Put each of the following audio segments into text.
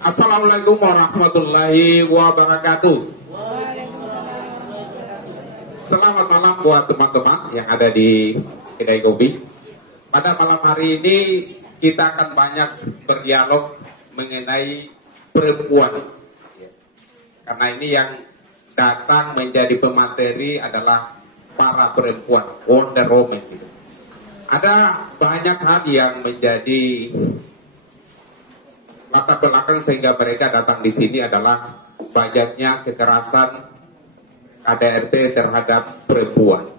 Assalamualaikum warahmatullahi wabarakatuh. Selamat malam buat teman-teman yang ada di kedai kopi. Pada malam hari ini kita akan banyak berdialog mengenai perempuan. Karena ini yang datang menjadi pemateri adalah para perempuan, Wonder Woman. Ada banyak hal yang menjadi latar belakang sehingga mereka datang di sini adalah banyaknya kekerasan KDRT terhadap perempuan.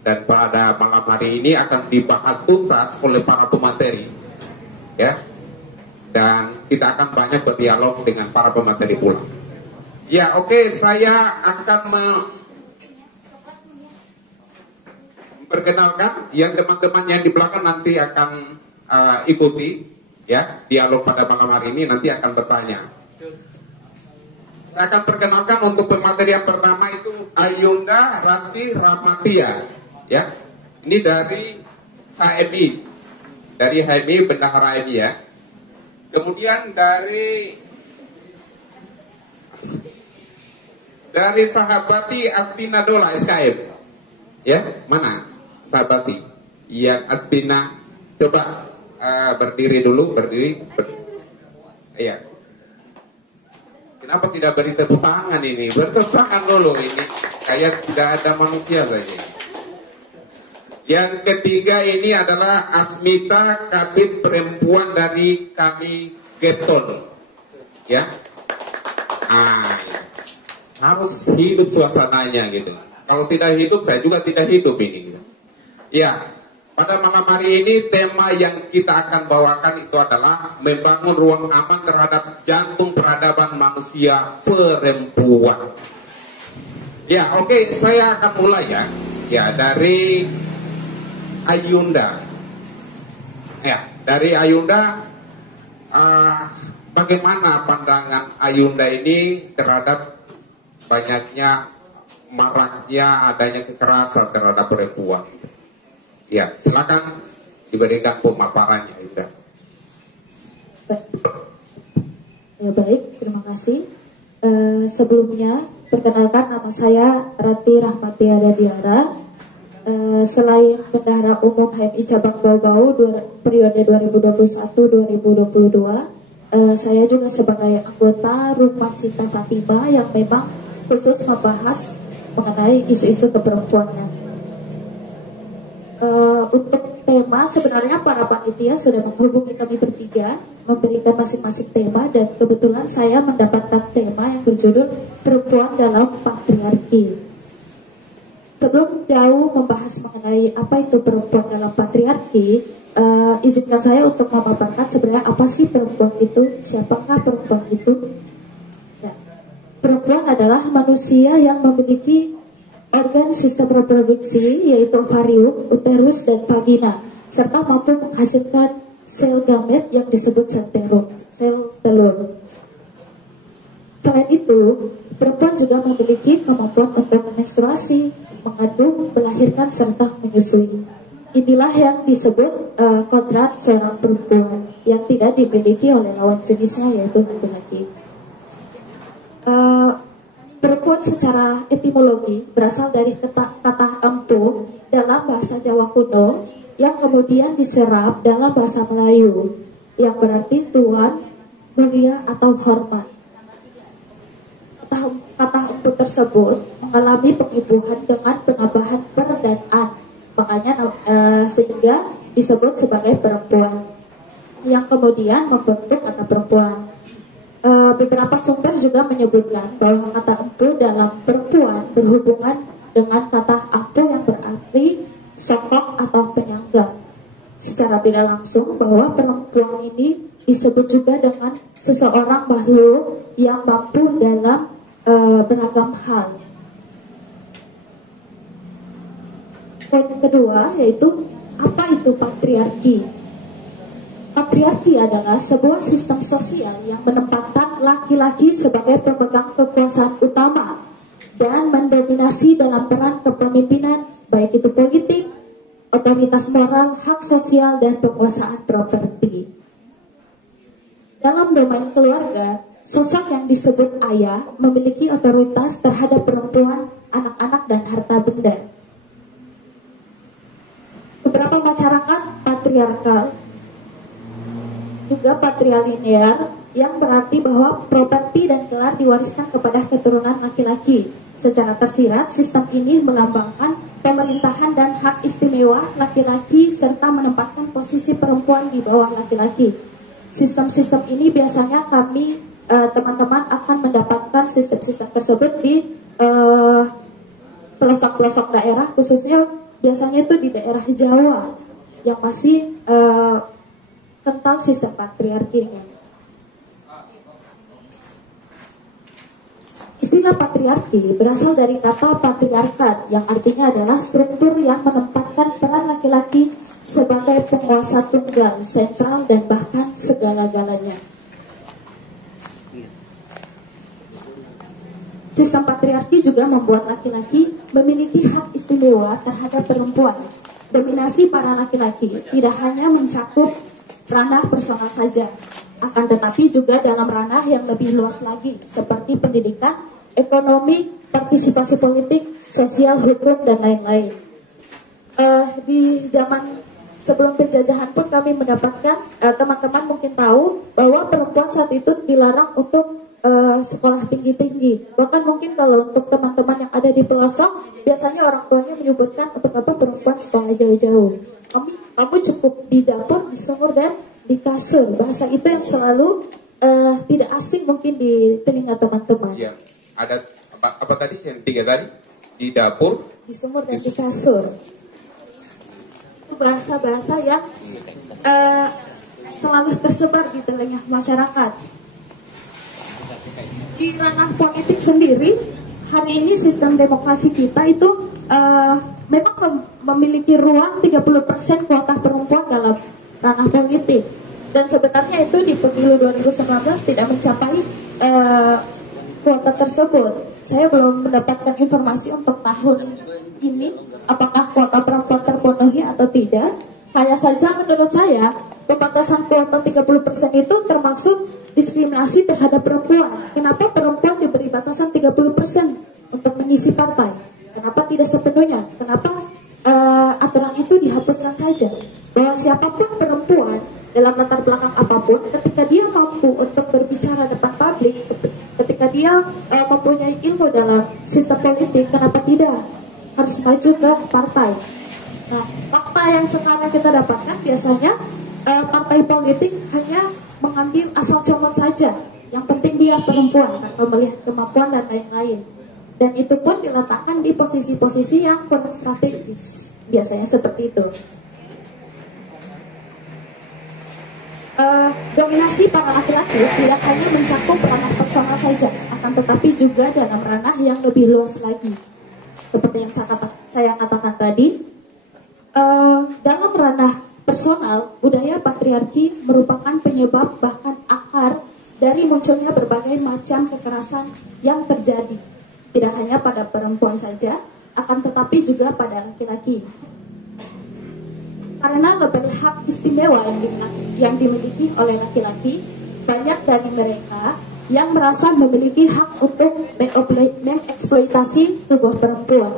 Dan pada malam hari ini akan dibahas tuntas oleh para pemateri, ya. Dan kita akan banyak berdialog dengan para pemateri pula. Ya, oke, saya akan perkenalkan yang teman-teman yang di belakang nanti akan ikuti ya dialog pada malam hari ini, nanti akan bertanya. Saya akan perkenalkan untuk pemateri yang pertama itu Ayunda Rati Rahmatia, ya. Ini dari HMI, Bendahara HMI ya. Kemudian dari Sahabati Aktina Dola SKM, ya, mana? Sahabati yang Atina, coba berdiri dulu, berdiri. Iya. Kenapa tidak beri tepuk tangan ini? Bertepuk tangan dulu ini. Kayak tidak ada manusia saja. Yang ketiga ini adalah Asmita, Kabit Perempuan dari kami Geton, ya. Harus hidup suasananya gitu. Kalau tidak hidup, saya juga tidak hidup ini. Gitu. Ya, pada malam hari ini tema yang kita akan bawakan itu adalah membangun ruang aman terhadap jantung peradaban manusia perempuan. Ya, oke, saya akan mulai ya. Ya, dari Ayunda. Ya, dari Ayunda, bagaimana pandangan Ayunda ini terhadap banyaknya maraknya adanya kekerasan terhadap perempuan? Ya, silakan diberikan pemaparannya, Ayunda. Ya, baik, terima kasih. Sebelumnya, perkenalkan nama saya Rati Rahmatia Dadiara. Selain Bendahara Umum HMI Cabang Bau-Bau periode 2021-2022, saya juga sebagai anggota Rumah Cinta Fatima yang memang khusus membahas mengenai isu-isu keperempuanan. Untuk tema sebenarnya para panitia sudah menghubungi kami bertiga, memberikan masing-masing tema, dan kebetulan saya mendapatkan tema yang berjudul Perempuan dalam Patriarki. Sebelum jauh membahas mengenai apa itu perempuan dalam patriarki, izinkan saya untuk memaparkan sebenarnya apa sih perempuan itu, siapakah perempuan itu. Ya. Perempuan adalah manusia yang memiliki organ sistem reproduksi, yaitu ovarium, uterus, dan vagina, serta mampu menghasilkan sel gamet yang disebut sel telur. Selain itu, perempuan juga memiliki kemampuan untuk menstruasi, mengandung, melahirkan, serta menyusui. Inilah yang disebut kodrat seorang perempuan yang tidak dimiliki oleh lawan jenisnya, yaitu laki-laki. Perempuan secara etimologi berasal dari kata empu dalam bahasa Jawa kuno yang kemudian diserap dalam bahasa Melayu yang berarti tuan, mulia, atau hormat. Kata empu tersebut mengalami pengibuhan dengan penambahan per dan an, makanya sehingga disebut sebagai perempuan yang kemudian membentuk kata perempuan. Beberapa sumber juga menyebutkan bahwa kata empu dalam perempuan berhubungan dengan kata ampu yang berarti sokong atau penyangga. Secara tidak langsung bahwa perempuan ini disebut juga dengan seseorang makhluk yang mampu dalam beragam hal. Poin kedua yaitu apa itu patriarki? Patriarki adalah sebuah sistem sosial yang menempatkan laki-laki sebagai pemegang kekuasaan utama dan mendominasi dalam peran kepemimpinan, baik itu politik, otoritas moral, hak sosial, dan penguasaan properti. Dalam domain keluarga, sosok yang disebut ayah memiliki otoritas terhadap perempuan, anak-anak, dan harta benda. Beberapa masyarakat patriarkal, juga patrilinear, yang berarti bahwa properti dan gelar diwariskan kepada keturunan laki-laki. Secara tersirat, sistem ini melambangkan pemerintahan dan hak istimewa laki-laki serta menempatkan posisi perempuan di bawah laki-laki. Sistem-sistem ini biasanya kami teman-teman akan mendapatkan sistem-sistem tersebut di pelosok-pelosok daerah, khususnya biasanya itu di daerah Jawa yang masih tentang sistem patriarki. Istilah patriarki berasal dari kata patriarkat yang artinya adalah struktur yang menempatkan peran laki-laki sebagai penguasa tunggal, sentral, dan bahkan segala-galanya. Sistem patriarki juga membuat laki-laki memiliki hak istimewa terhadap perempuan. Dominasi para laki-laki tidak hanya mencakup ranah personal saja, akan tetapi juga dalam ranah yang lebih luas lagi, seperti pendidikan, ekonomi, partisipasi politik, sosial, hukum, dan lain-lain. Di zaman sebelum penjajahan pun kami mendapatkan, teman-teman mungkin tahu bahwa perempuan saat itu dilarang untuk sekolah tinggi-tinggi. Bahkan mungkin kalau untuk teman-teman yang ada di pelosok, biasanya orang tuanya menyebutkan untuk apa perempuan sekolah jauh-jauh. Kamu cukup di dapur, di sumur, dan di kasur. Bahasa itu yang selalu tidak asing mungkin di telinga teman-teman. Iya. Ada apa tadi yang tiga tadi? Di dapur, di sumur, dan di kasur. Itu bahasa-bahasa yang selalu tersebar di telinga masyarakat. Di ranah politik sendiri, hari ini sistem demokrasi kita itu memang memiliki ruang 30% kuota perempuan dalam ranah politik. Dan sebenarnya itu di pemilu 2019 tidak mencapai kuota tersebut. Saya belum mendapatkan informasi untuk tahun ini apakah kuota perempuan terpenuhi atau tidak. Hanya saja menurut saya pembatasan kuota 30% itu termasuk diskriminasi terhadap perempuan. Kenapa perempuan diberi batasan 30% untuk mengisi partai? Kenapa tidak sepenuhnya? Kenapa aturan itu dihapuskan saja? Bahwa siapapun perempuan dalam latar belakang apapun, ketika dia mampu untuk berbicara depan publik, ketika dia mempunyai ilmu dalam sistem politik, kenapa tidak harus maju ke partai? Nah, fakta yang sekarang kita dapatkan biasanya partai politik hanya mengambil asal comot saja. Yang penting dia perempuan atau melihat kemampuan dan lain-lain. Dan itu pun diletakkan di posisi-posisi yang kurang strategis. Biasanya seperti itu. Dominasi para laki-laki tidak hanya mencakup ranah personal saja, akan tetapi juga dalam ranah yang lebih luas lagi. Seperti yang saya katakan tadi, dalam ranah personal, budaya patriarki merupakan penyebab bahkan akar dari munculnya berbagai macam kekerasan yang terjadi. Tidak hanya pada perempuan saja, akan tetapi juga pada laki-laki. Karena lebih hak istimewa yang dimiliki oleh laki-laki, banyak dari mereka yang merasa memiliki hak untuk mengeksploitasi tubuh perempuan.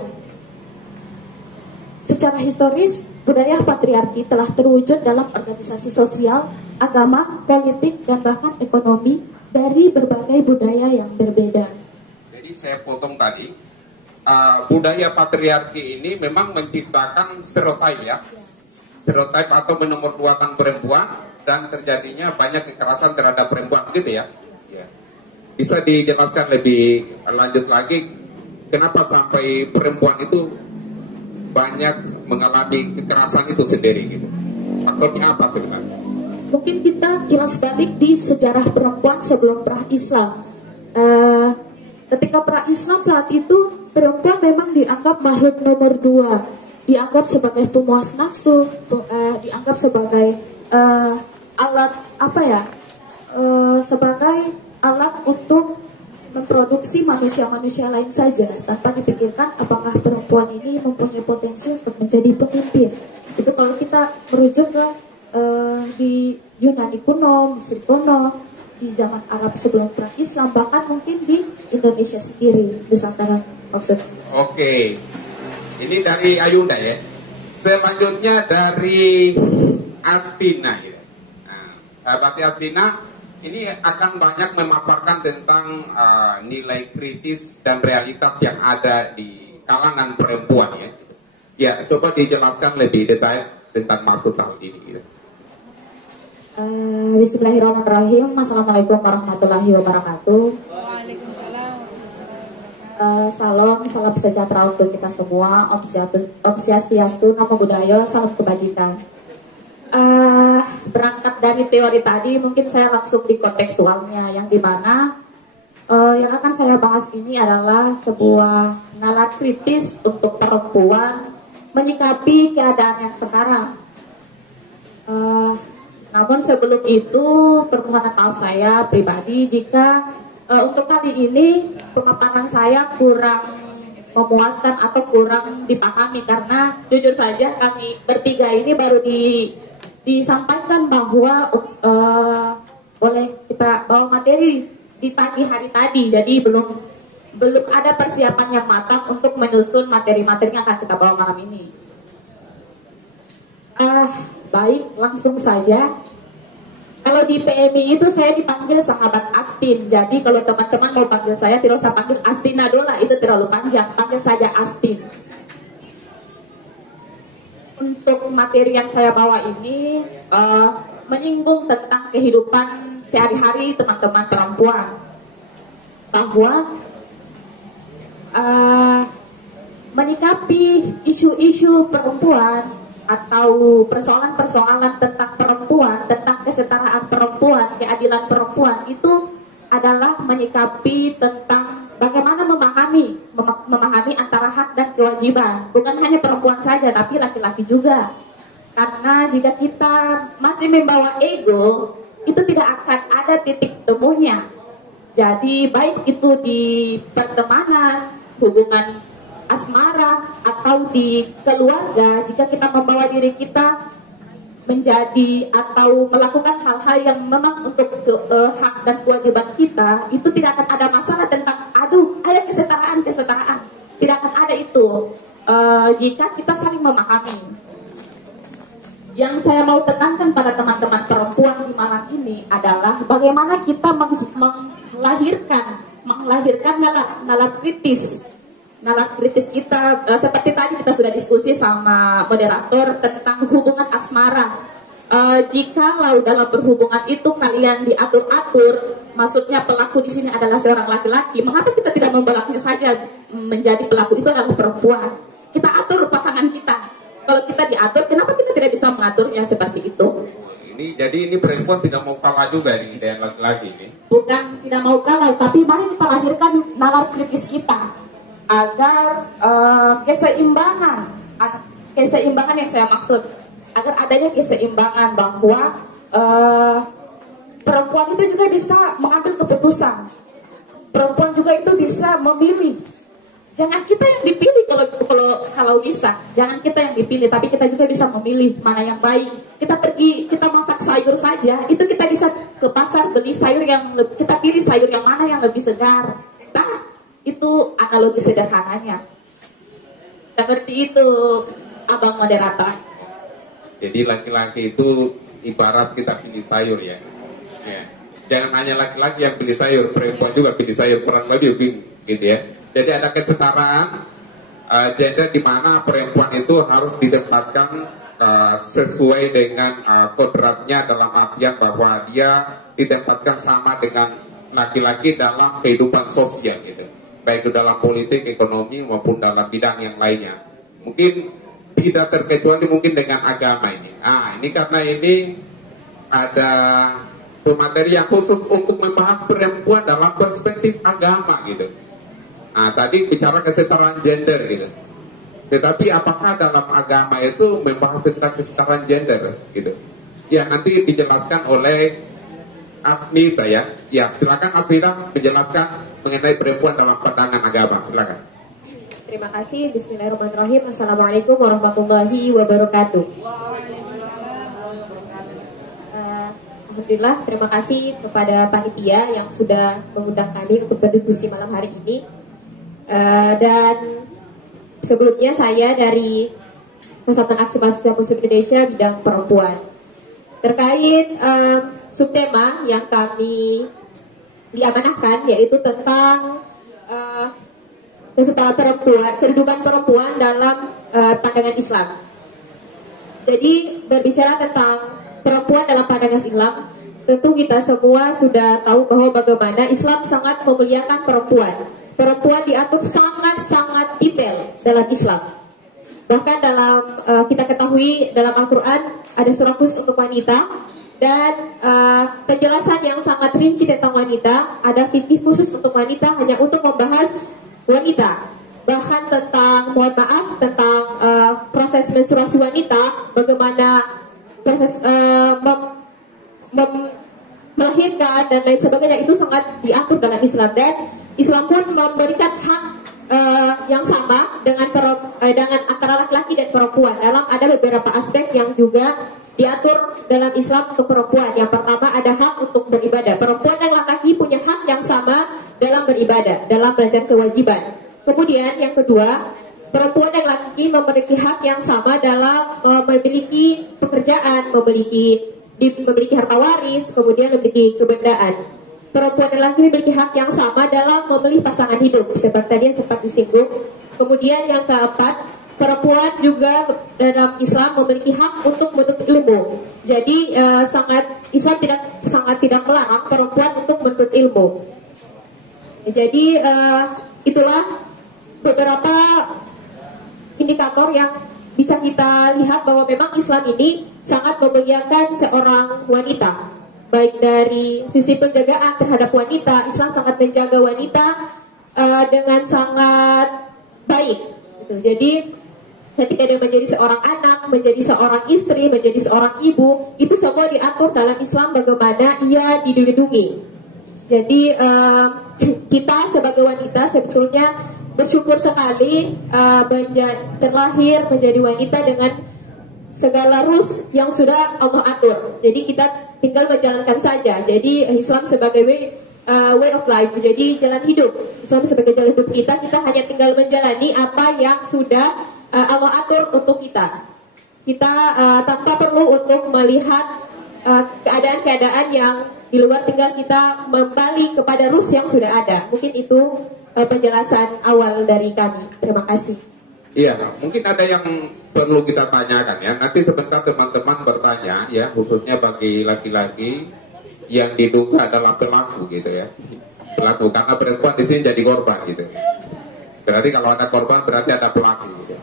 Secara historis, budaya patriarki telah terwujud dalam organisasi sosial, agama, politik, dan bahkan ekonomi dari berbagai budaya yang berbeda. Jadi saya potong tadi, budaya patriarki ini memang menciptakan stereotip ya. Stereotip atau menomorduakan perempuan dan terjadinya banyak kekerasan terhadap perempuan gitu ya. Bisa dijelaskan lebih lanjut lagi kenapa sampai perempuan itu banyak mengalami kekerasan itu sendiri gitu. Faktornya apa sebenarnya? Mungkin kita kilas balik di sejarah perempuan sebelum pra-Islam. Ketika pra-Islam saat itu perempuan memang dianggap makhluk nomor 2, dianggap sebagai pemuas nafsu, dianggap sebagai alat sebagai alat untuk memproduksi manusia-manusia lain saja tanpa dipikirkan apakah perempuan ini mempunyai potensi untuk menjadi pemimpin. Itu kalau kita merujuk ke di Yunani kuno, Mesir kuno, di zaman Arab sebelum perang Islam, bahkan mungkin di Indonesia sendiri, Nusantara maksudnya. Oke, ini dari Ayunda ya. Selanjutnya dari Astina gitu. Nah, berarti Astina ini akan banyak memaparkan tentang nilai kritis dan realitas yang ada di kalangan perempuan ya. Ya, coba dijelaskan lebih detail tentang maksud tahun ini gitu. Bismillahirrahmanirrahim. Assalamualaikum warahmatullahi wabarakatuh. Salam sejahtera untuk kita semua. Om Swastiastu, Namo Buddhaya, salam kebajikan. Berangkat dari teori tadi, mungkin saya langsung di kontekstualnya, yang dimana yang akan saya bahas ini adalah sebuah nalar kritis untuk perempuan menyikapi keadaan yang sekarang. Namun sebelum itu, permohonan maaf saya pribadi jika untuk kali ini pemaparan saya kurang memuaskan atau kurang dipahami, karena jujur saja kami bertiga ini baru disampaikan bahwa oleh kita bawa materi di pagi hari tadi, jadi belum ada persiapan yang matang untuk menyusun materi-materi yang akan kita bawa malam ini. Baik, langsung saja. Kalau di PMI itu saya dipanggil sahabat Astin. Jadi kalau teman-teman mau panggil saya, tidak usah panggil Astina Dola, itu terlalu panjang. Panggil saja Astin. Untuk materi yang saya bawa ini menyinggung tentang kehidupan sehari-hari teman-teman perempuan. Bahwa menyikapi isu-isu perempuan atau persoalan-persoalan tentang perempuan, tentang kesetaraan perempuan, keadilan perempuan, itu adalah menyikapi tentang bagaimana memahami antara hak dan kewajiban. Bukan hanya perempuan saja, tapi laki-laki juga. Karena jika kita masih membawa ego, itu tidak akan ada titik temunya. Jadi baik itu di pertemanan, hubungan asmara, atau di keluarga, jika kita membawa diri kita menjadi atau melakukan hal-hal yang memang untuk hak dan kewajiban kita, itu tidak akan ada masalah tentang ayo kesetaraan. Tidak akan ada itu jika kita saling memahami. Yang saya mau tekankan pada teman-teman perempuan di malam ini adalah bagaimana kita melahirkan nalar kritis. Nalar kritis kita, seperti tadi kita sudah diskusi sama moderator tentang hubungan asmara. Jikalau dalam berhubungan itu kalian diatur-atur, maksudnya pelaku di sini adalah seorang laki-laki, mengapa kita tidak membolaknya saja menjadi pelaku itu adalah perempuan? Kita atur pasangan kita. Kalau kita diatur, kenapa kita tidak bisa mengaturnya seperti itu? Jadi ini perempuan tidak mau kalah juga nih dengan laki-laki ini. Bukan tidak mau kalah, tapi mari kita lahirkan nalar kritis kita agar keseimbangan yang saya maksud, agar adanya keseimbangan bahwa perempuan itu juga bisa mengambil keputusan, perempuan juga itu bisa memilih. Jangan kita yang dipilih kalau bisa, jangan kita yang dipilih, tapi kita juga bisa memilih mana yang baik. Kita masak sayur saja, itu kita bisa ke pasar beli sayur kita pilih sayur yang mana yang lebih segar. Itu analogi sederhananya. Seperti itu, Abang moderator. Jadi laki-laki itu ibarat kita pilih sayur ya. Jangan hanya laki-laki yang pilih sayur, perempuan juga pilih sayur, kurang lebih bingung gitu ya. Jadi ada kesetaraan gender di mana perempuan itu harus ditempatkan sesuai dengan kodratnya, dalam artian bahwa dia ditempatkan sama dengan laki-laki dalam kehidupan sosial gitu. Baik itu dalam politik, ekonomi, maupun dalam bidang yang lainnya. Mungkin tidak terkecuali mungkin dengan agama ini. Ini karena ini ada pemateri yang khusus untuk membahas perempuan dalam perspektif agama gitu. Tadi bicara kesetaraan gender gitu. Tetapi apakah dalam agama itu membahas tentang kesetaraan gender gitu? Ya, nanti dijelaskan oleh Asmita ya. Ya, silakan Asmita menjelaskan mengenai perempuan dalam pandangan agama. Silakan. Terima kasih. Bismillahirrahmanirrahim. Assalamualaikum warahmatullahi wabarakatuh. Alhamdulillah, terima kasih kepada panitia yang sudah mengundang kami untuk berdiskusi malam hari ini. Dan sebelumnya saya dari Persatuan Aksi Mahasiswa Muslim Indonesia bidang perempuan. Terkait subtema yang kami diamanahkan, yaitu tentang kesetaraan perempuan, kedudukan perempuan dalam pandangan Islam. Jadi berbicara tentang perempuan dalam pandangan Islam, tentu kita semua sudah tahu bahwa bagaimana Islam sangat memuliakan perempuan. Perempuan diatur sangat-sangat detail dalam Islam. Bahkan dalam kita ketahui dalam Al-Quran ada surah khusus untuk wanita, dan penjelasan yang sangat rinci tentang wanita, ada fikih khusus untuk wanita hanya untuk membahas wanita. Bahkan tentang, mohon maaf, tentang proses menstruasi wanita, bagaimana proses melahirkan dan lain sebagainya, itu sangat diatur dalam Islam. Dan Islam pun memberikan hak yang sama dengan antara laki-laki dan perempuan. Dalam ada beberapa aspek yang juga diatur dalam Islam untuk perempuan. Yang pertama ada hak untuk beribadah. Perempuan dan laki-laki punya hak yang sama dalam beribadah, dalam belajar kewajiban. Kemudian yang kedua, perempuan dan laki-laki memiliki hak yang sama dalam memiliki pekerjaan, memiliki harta waris, kemudian memiliki kebendaan. Perempuan dan laki-laki memiliki hak yang sama dalam memilih pasangan hidup, seperti tadi yang sempat disinggung. Kemudian yang keempat, perempuan juga dalam Islam memiliki hak untuk menuntut ilmu. Jadi Islam sangat tidak melarang perempuan untuk menuntut ilmu. Jadi itulah beberapa indikator yang bisa kita lihat bahwa memang Islam ini sangat memuliakan seorang wanita. Baik dari sisi penjagaan terhadap wanita, Islam sangat menjaga wanita dengan sangat baik. Gitu. Jadi ketika dia menjadi seorang anak, menjadi seorang istri, menjadi seorang ibu, itu semua diatur dalam Islam bagaimana ia dilindungi. Jadi kita sebagai wanita sebetulnya bersyukur sekali terlahir menjadi wanita dengan segala rules yang sudah Allah atur. Jadi kita tinggal menjalankan saja. Jadi Islam sebagai way of life, jadi jalan hidup. Islam sebagai jalan hidup kita hanya tinggal menjalani apa yang sudah Allah atur untuk kita. Kita tanpa perlu untuk melihat keadaan-keadaan yang di luar, tinggal kita kembali kepada rules yang sudah ada. Mungkin itu penjelasan awal dari kami. Terima kasih. Iya, mungkin ada yang perlu kita tanyakan ya. Nanti sebentar teman-teman bertanya ya, khususnya bagi laki-laki yang diduga adalah pelaku gitu ya. Pelaku, karena perempuan di sini jadi korban gitu. Berarti kalau ada korban berarti ada pelaku gitu.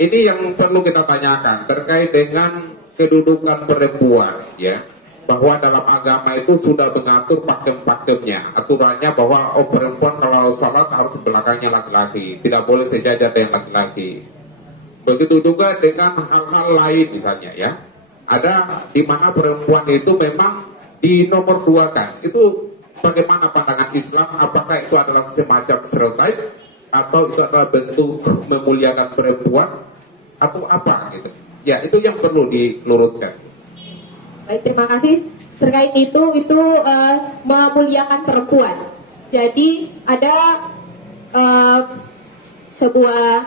Ini yang perlu kita tanyakan terkait dengan kedudukan perempuan ya. Bahwa dalam agama itu sudah mengatur pakem-pakemnya, aturannya bahwa perempuan kalau salat harus belakangnya laki-laki, tidak boleh sejajar dengan laki-laki. Begitu juga dengan hal-hal lain misalnya ya. Ada di mana perempuan itu memang dinomor duakan. Itu bagaimana pandangan Islam? Apakah itu adalah semacam stereotip atau itu adalah bentuk memuliakan perempuan atau apa gitu? Ya, itu yang perlu diluruskan. Baik, terima kasih. Terkait itu memuliakan perempuan. Jadi ada sebuah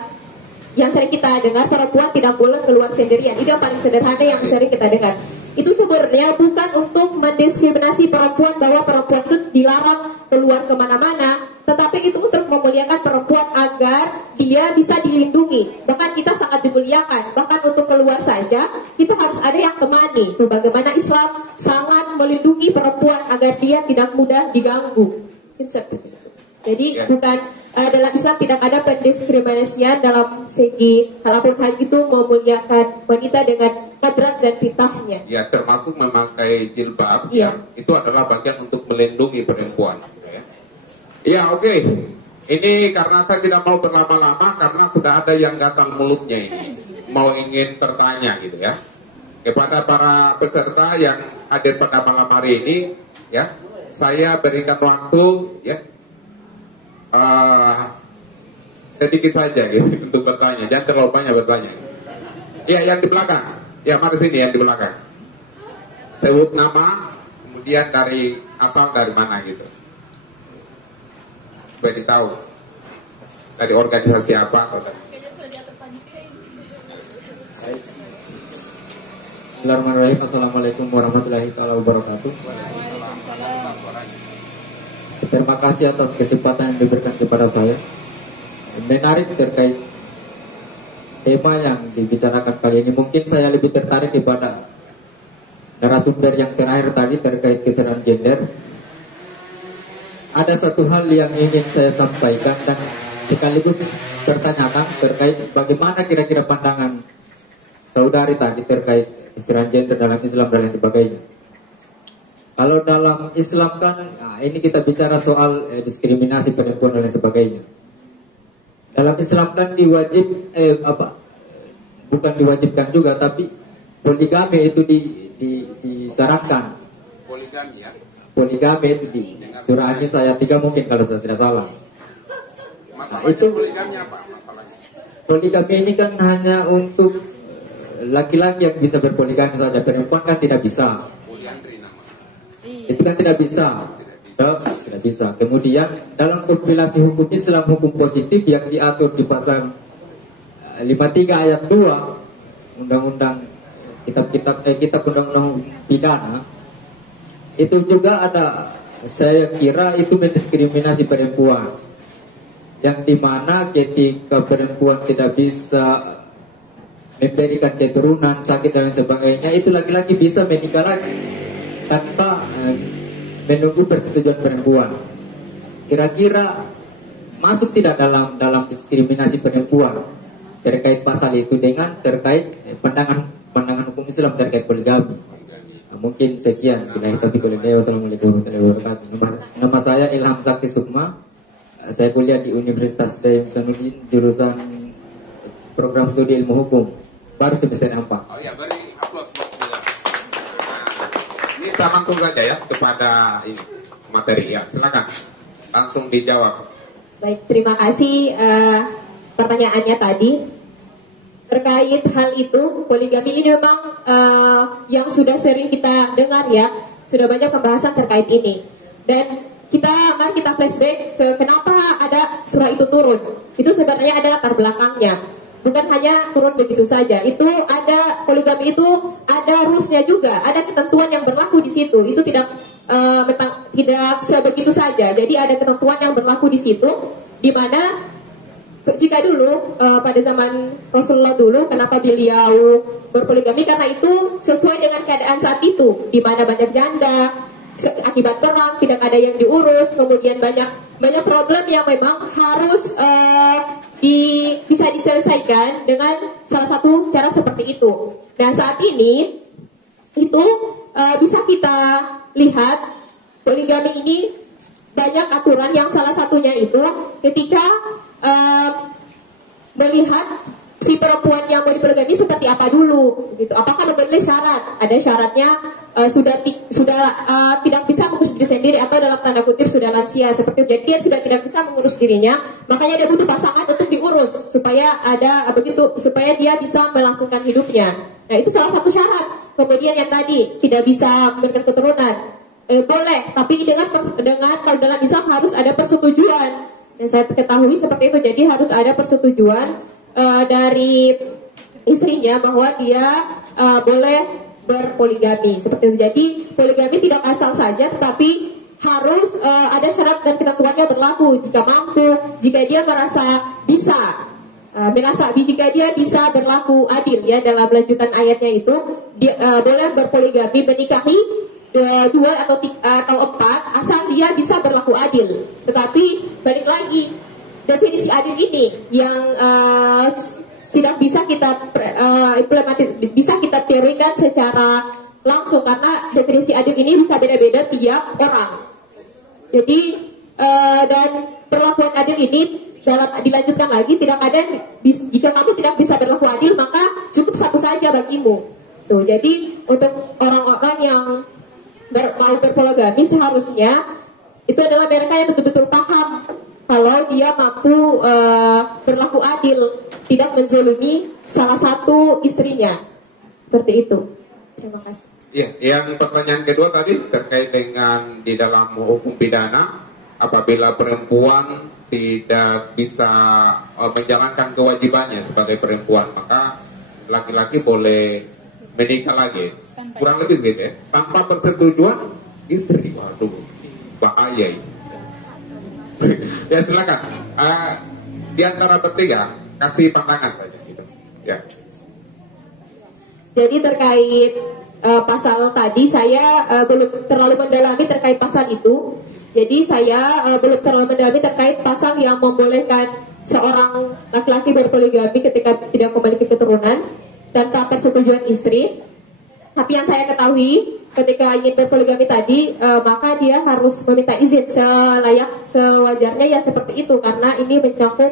yang sering kita dengar, perempuan tidak boleh keluar sendirian. Itu yang paling sederhana yang sering kita dengar. Itu sebenarnya bukan untuk mendiskriminasi perempuan bahwa perempuan itu dilarang keluar kemana-mana, tetapi itu untuk memuliakan perempuan agar dia bisa dilindungi. Bahkan kita sangat dimuliakan. Bahkan untuk keluar saja kita harus ada yang temani. Itu bagaimana Islam sangat melindungi perempuan agar dia tidak mudah diganggu. Seperti itu. Jadi bukan dalam Islam tidak ada pendiskriminasian dalam segi hal itu memuliakan wanita dengan kadrat dan titahnya. Ya, termasuk memakai jilbab ya. Itu adalah bagian untuk melindungi perempuan. Ya, oke. Ini karena saya tidak mau berlama-lama karena sudah ada yang gatal mulutnya ini, mau ingin bertanya gitu ya. Kepada para peserta yang hadir pada malam hari ini ya, saya berikan waktu ya sedikit saja gitu untuk bertanya, jangan terlalu banyak bertanya. Ya, yang di belakang. Ya, mari sini yang di belakang. sebut nama, kemudian dari asal dari mana gitu, supaya ditahu dari organisasi apa atau dari. Bismillahirrahmanirrahim. Assalamualaikum warahmatullahi wabarakatuh. Terima kasih atas kesempatan yang diberikan kepada saya. Menarik terkait tema yang dibicarakan kali ini. Mungkin saya lebih tertarik kepada narasumber yang terakhir tadi terkait kesetaraan gender. Ada satu hal yang ingin saya sampaikan dan sekaligus bertanyakan terkait bagaimana kira-kira pandangan saudari tadi terkait kesetaraan gender dalam Islam dan lain sebagainya. Kalau dalam Islam kan, ini kita bicara soal diskriminasi perempuan dan lain sebagainya. Dalam Islam kan bukan diwajibkan juga, tapi poligami itu disyaratkan. Poligami ya? Poligami itu di surah An-Nisa ayat 3 mungkin kalau saya tidak salah. Masalahnya itu poligami apa masalahnya? Poligami ini kan hanya untuk laki-laki yang bisa berpoligami saja, perempuan kan tidak bisa. Itu kan tidak bisa. Tidak bisa. Kemudian dalam kompilasi hukum Islam, hukum positif yang diatur di pasal 53 ayat 2 Undang-Undang kitab undang-undang pidana, itu juga ada, saya kira itu mendiskriminasi perempuan, yang dimana ketika perempuan tidak bisa memberikan keturunan, sakit dan sebagainya, itu laki-laki bisa menikah lagi tanpa menunggu persetujuan perempuan. Kira-kira masuk tidak dalam diskriminasi perempuan terkait pasal itu dengan terkait pandangan hukum Islam terkait poligami? Mungkin sekian. Wassalamualaikum warahmatullahi wabarakatuh. Nama saya Ilham Sakti Sukma. Saya kuliah di Universitas Dayang Sanudin, jurusan program studi ilmu hukum, baru semester 4. Oh ya, beri aplaus buat dia. Ini saya langsung saja ya kepada ini materi ya, silakan langsung dijawab. Baik, terima kasih pertanyaannya tadi terkait hal itu. Poligami ini memang yang sudah sering kita dengar ya, sudah banyak pembahasan terkait ini. Dan mari kita flashback ke kenapa ada surah itu turun. Itu sebenarnya ada latar belakangnya. Bukan hanya turun begitu saja. Itu ada poligami itu ada rules-nya juga, ada ketentuan yang berlaku di situ. Itu tidak sebegitu saja. Jadi ada ketentuan yang berlaku di situ, di mana jika dulu pada zaman Rasulullah dulu, kenapa beliau berpoligami? Karena itu sesuai dengan keadaan saat itu, di mana banyak janda, akibat perang tidak ada yang diurus, kemudian banyak problem yang memang harus bisa diselesaikan dengan salah satu cara seperti itu. Nah, saat ini itu bisa kita lihat poligami ini banyak aturan yang salah satunya itu ketika melihat si perempuan yang mau dipoligami seperti apa dulu gitu. Apakah memenuhi syarat? Ada syaratnya sudah tidak bisa mengurus diri sendiri atau dalam tanda kutip sudah lansia seperti itu. Jadi dia sudah tidak bisa mengurus dirinya, makanya dia butuh pasangan untuk diurus supaya supaya dia bisa melangsungkan hidupnya. Nah, itu salah satu syarat. Kemudian yang tadi tidak bisa memberikan keturunan. Boleh, tapi dengan kalau dalam Islam harus ada persetujuan. Yang saya ketahui seperti itu, jadi harus ada persetujuan dari istrinya bahwa dia boleh berpoligami seperti itu. Jadi poligami tidak asal saja, tetapi harus ada syarat dan ketentuannya berlaku. Jika mampu, jika dia merasa bisa, jika dia bisa berlaku adil ya, dalam lanjutan ayatnya itu dia boleh berpoligami, menikahi 2 atau 4 asal dia bisa berlaku adil. Tetapi balik lagi, definisi adil ini yang tidak bisa kita bisa kita teorikan secara langsung, karena definisi adil ini bisa beda-beda tiap orang. Jadi dan perlakuan adil ini dilanjutkan lagi, tidak ada jika kamu tidak bisa berlaku adil maka cukup satu saja bagimu. Tuh, jadi untuk orang-orang yang mau berpoligami seharusnya itu adalah mereka yang betul-betul paham kalau dia mampu berlaku adil, tidak menzolimi salah satu istrinya. Seperti itu. Terima kasih. Ya, yang pertanyaan kedua tadi terkait dengan di dalam hukum pidana, apabila perempuan tidak bisa menjalankan kewajibannya sebagai perempuan, maka laki-laki boleh menikah lagi. Kurang lebih gitu ya. Tanpa persetujuan istri. Waduh, bahaya ini. Ya silakan. Di antara bertiga kasih pandangan saja gitu. Ya. Jadi terkait pasal tadi saya belum terlalu mendalami terkait pasal itu. Jadi saya belum terlalu mendalami terkait pasal yang membolehkan seorang laki-laki berpoligami ketika tidak memiliki keturunan tanpa persetujuan istri. Tapi yang saya ketahui ketika ingin berpoligami tadi, maka dia harus meminta izin sewajarnya ya seperti itu, karena ini mencangkup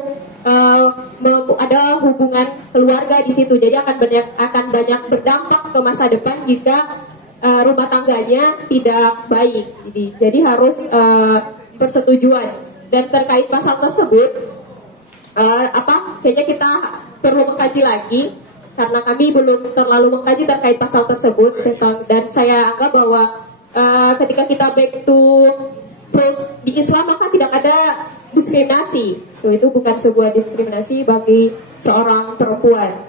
ada hubungan keluarga di situ. Jadi akan banyak berdampak ke masa depan jika rumah tangganya tidak baik. Jadi harus persetujuan. Dan terkait pasal tersebut, kayaknya kita perlu mengkaji lagi. Karena kami belum terlalu mengkaji terkait pasal tersebut, dan saya anggap bahwa ketika kita back to proof di Islam, maka tidak ada diskriminasi. Itu bukan sebuah diskriminasi bagi seorang perempuan.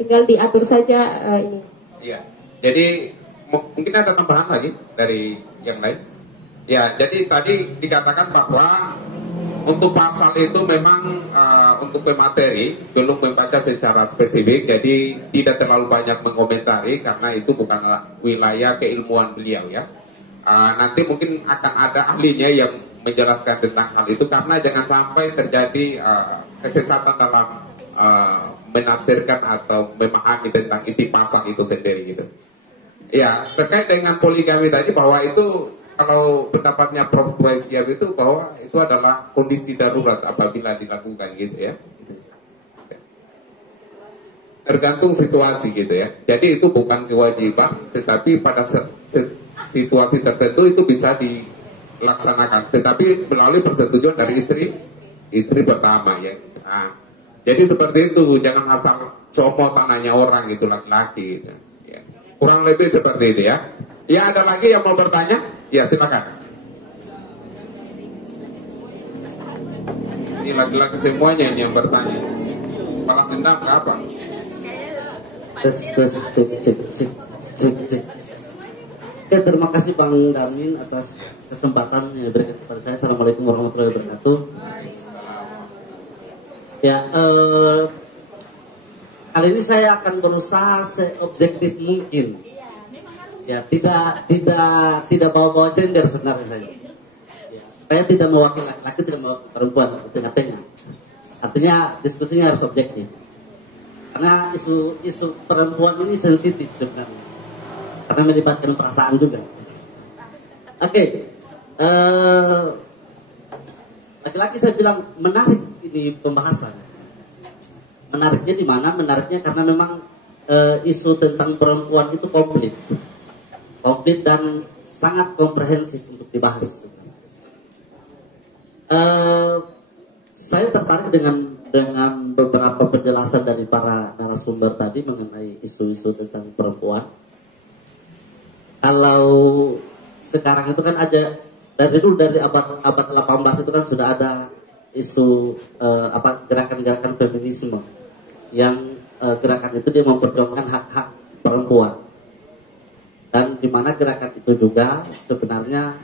Tinggal diatur saja ini. Iya. Jadi mungkin ada tambahan lagi dari yang lain. Ya, jadi tadi dikatakan bahwa untuk pasal itu memang untuk pemateri belum membaca secara spesifik, jadi tidak terlalu banyak mengomentari karena itu bukan wilayah keilmuan beliau ya. Nanti mungkin akan ada ahlinya yang menjelaskan tentang hal itu, karena jangan sampai terjadi kesesatan dalam menafsirkan atau memahami tentang isi pasal itu sendiri gitu. Ya, terkait dengan poligami tadi, bahwa itu kalau pendapatnya Prof. Siap itu bahwa itu adalah kondisi darurat apabila dilakukan gitu ya. Tergantung situasi gitu ya. Jadi itu bukan kewajiban, tetapi pada situasi tertentu itu bisa dilaksanakan. Tetapi melalui persetujuan dari istri pertama ya. Nah, jadi seperti itu, jangan asal comot tanahnya orang itu laki-laki gitu. Ya. Kurang lebih seperti itu ya. Ya, ada lagi yang mau bertanya? Ya, silakan. Ini laki-laki semuanya ini yang bertanya. Balas dendam ke apa? Cek. Oke, terima kasih Bang Darmin atas kesempatan yang diberikan kepada saya. Assalamualaikum warahmatullahi wabarakatuh. Ya, kali ini saya akan berusaha seobjektif mungkin. Ya, tidak bawa gender sebenarnya saya. Ya, supaya tidak mewakili laki-laki, tidak mewakili perempuan, tengah-tengah. Artinya diskusinya harus objektif. Karena isu perempuan ini sensitif sebenarnya. Karena melibatkan perasaan juga. Oke. Laki-laki saya bilang menarik ini pembahasan. Menariknya di mana? Menariknya karena memang isu tentang perempuan itu komplit dan sangat komprehensif untuk dibahas. Saya tertarik dengan beberapa penjelasan dari para narasumber tadi mengenai isu-isu tentang perempuan. Kalau sekarang itu kan ada dari abad 18 itu kan sudah ada isu gerakan-gerakan feminisme yang gerakan itu dia memperjuangkan hak-hak perempuan. Dan di mana gerakan itu juga sebenarnya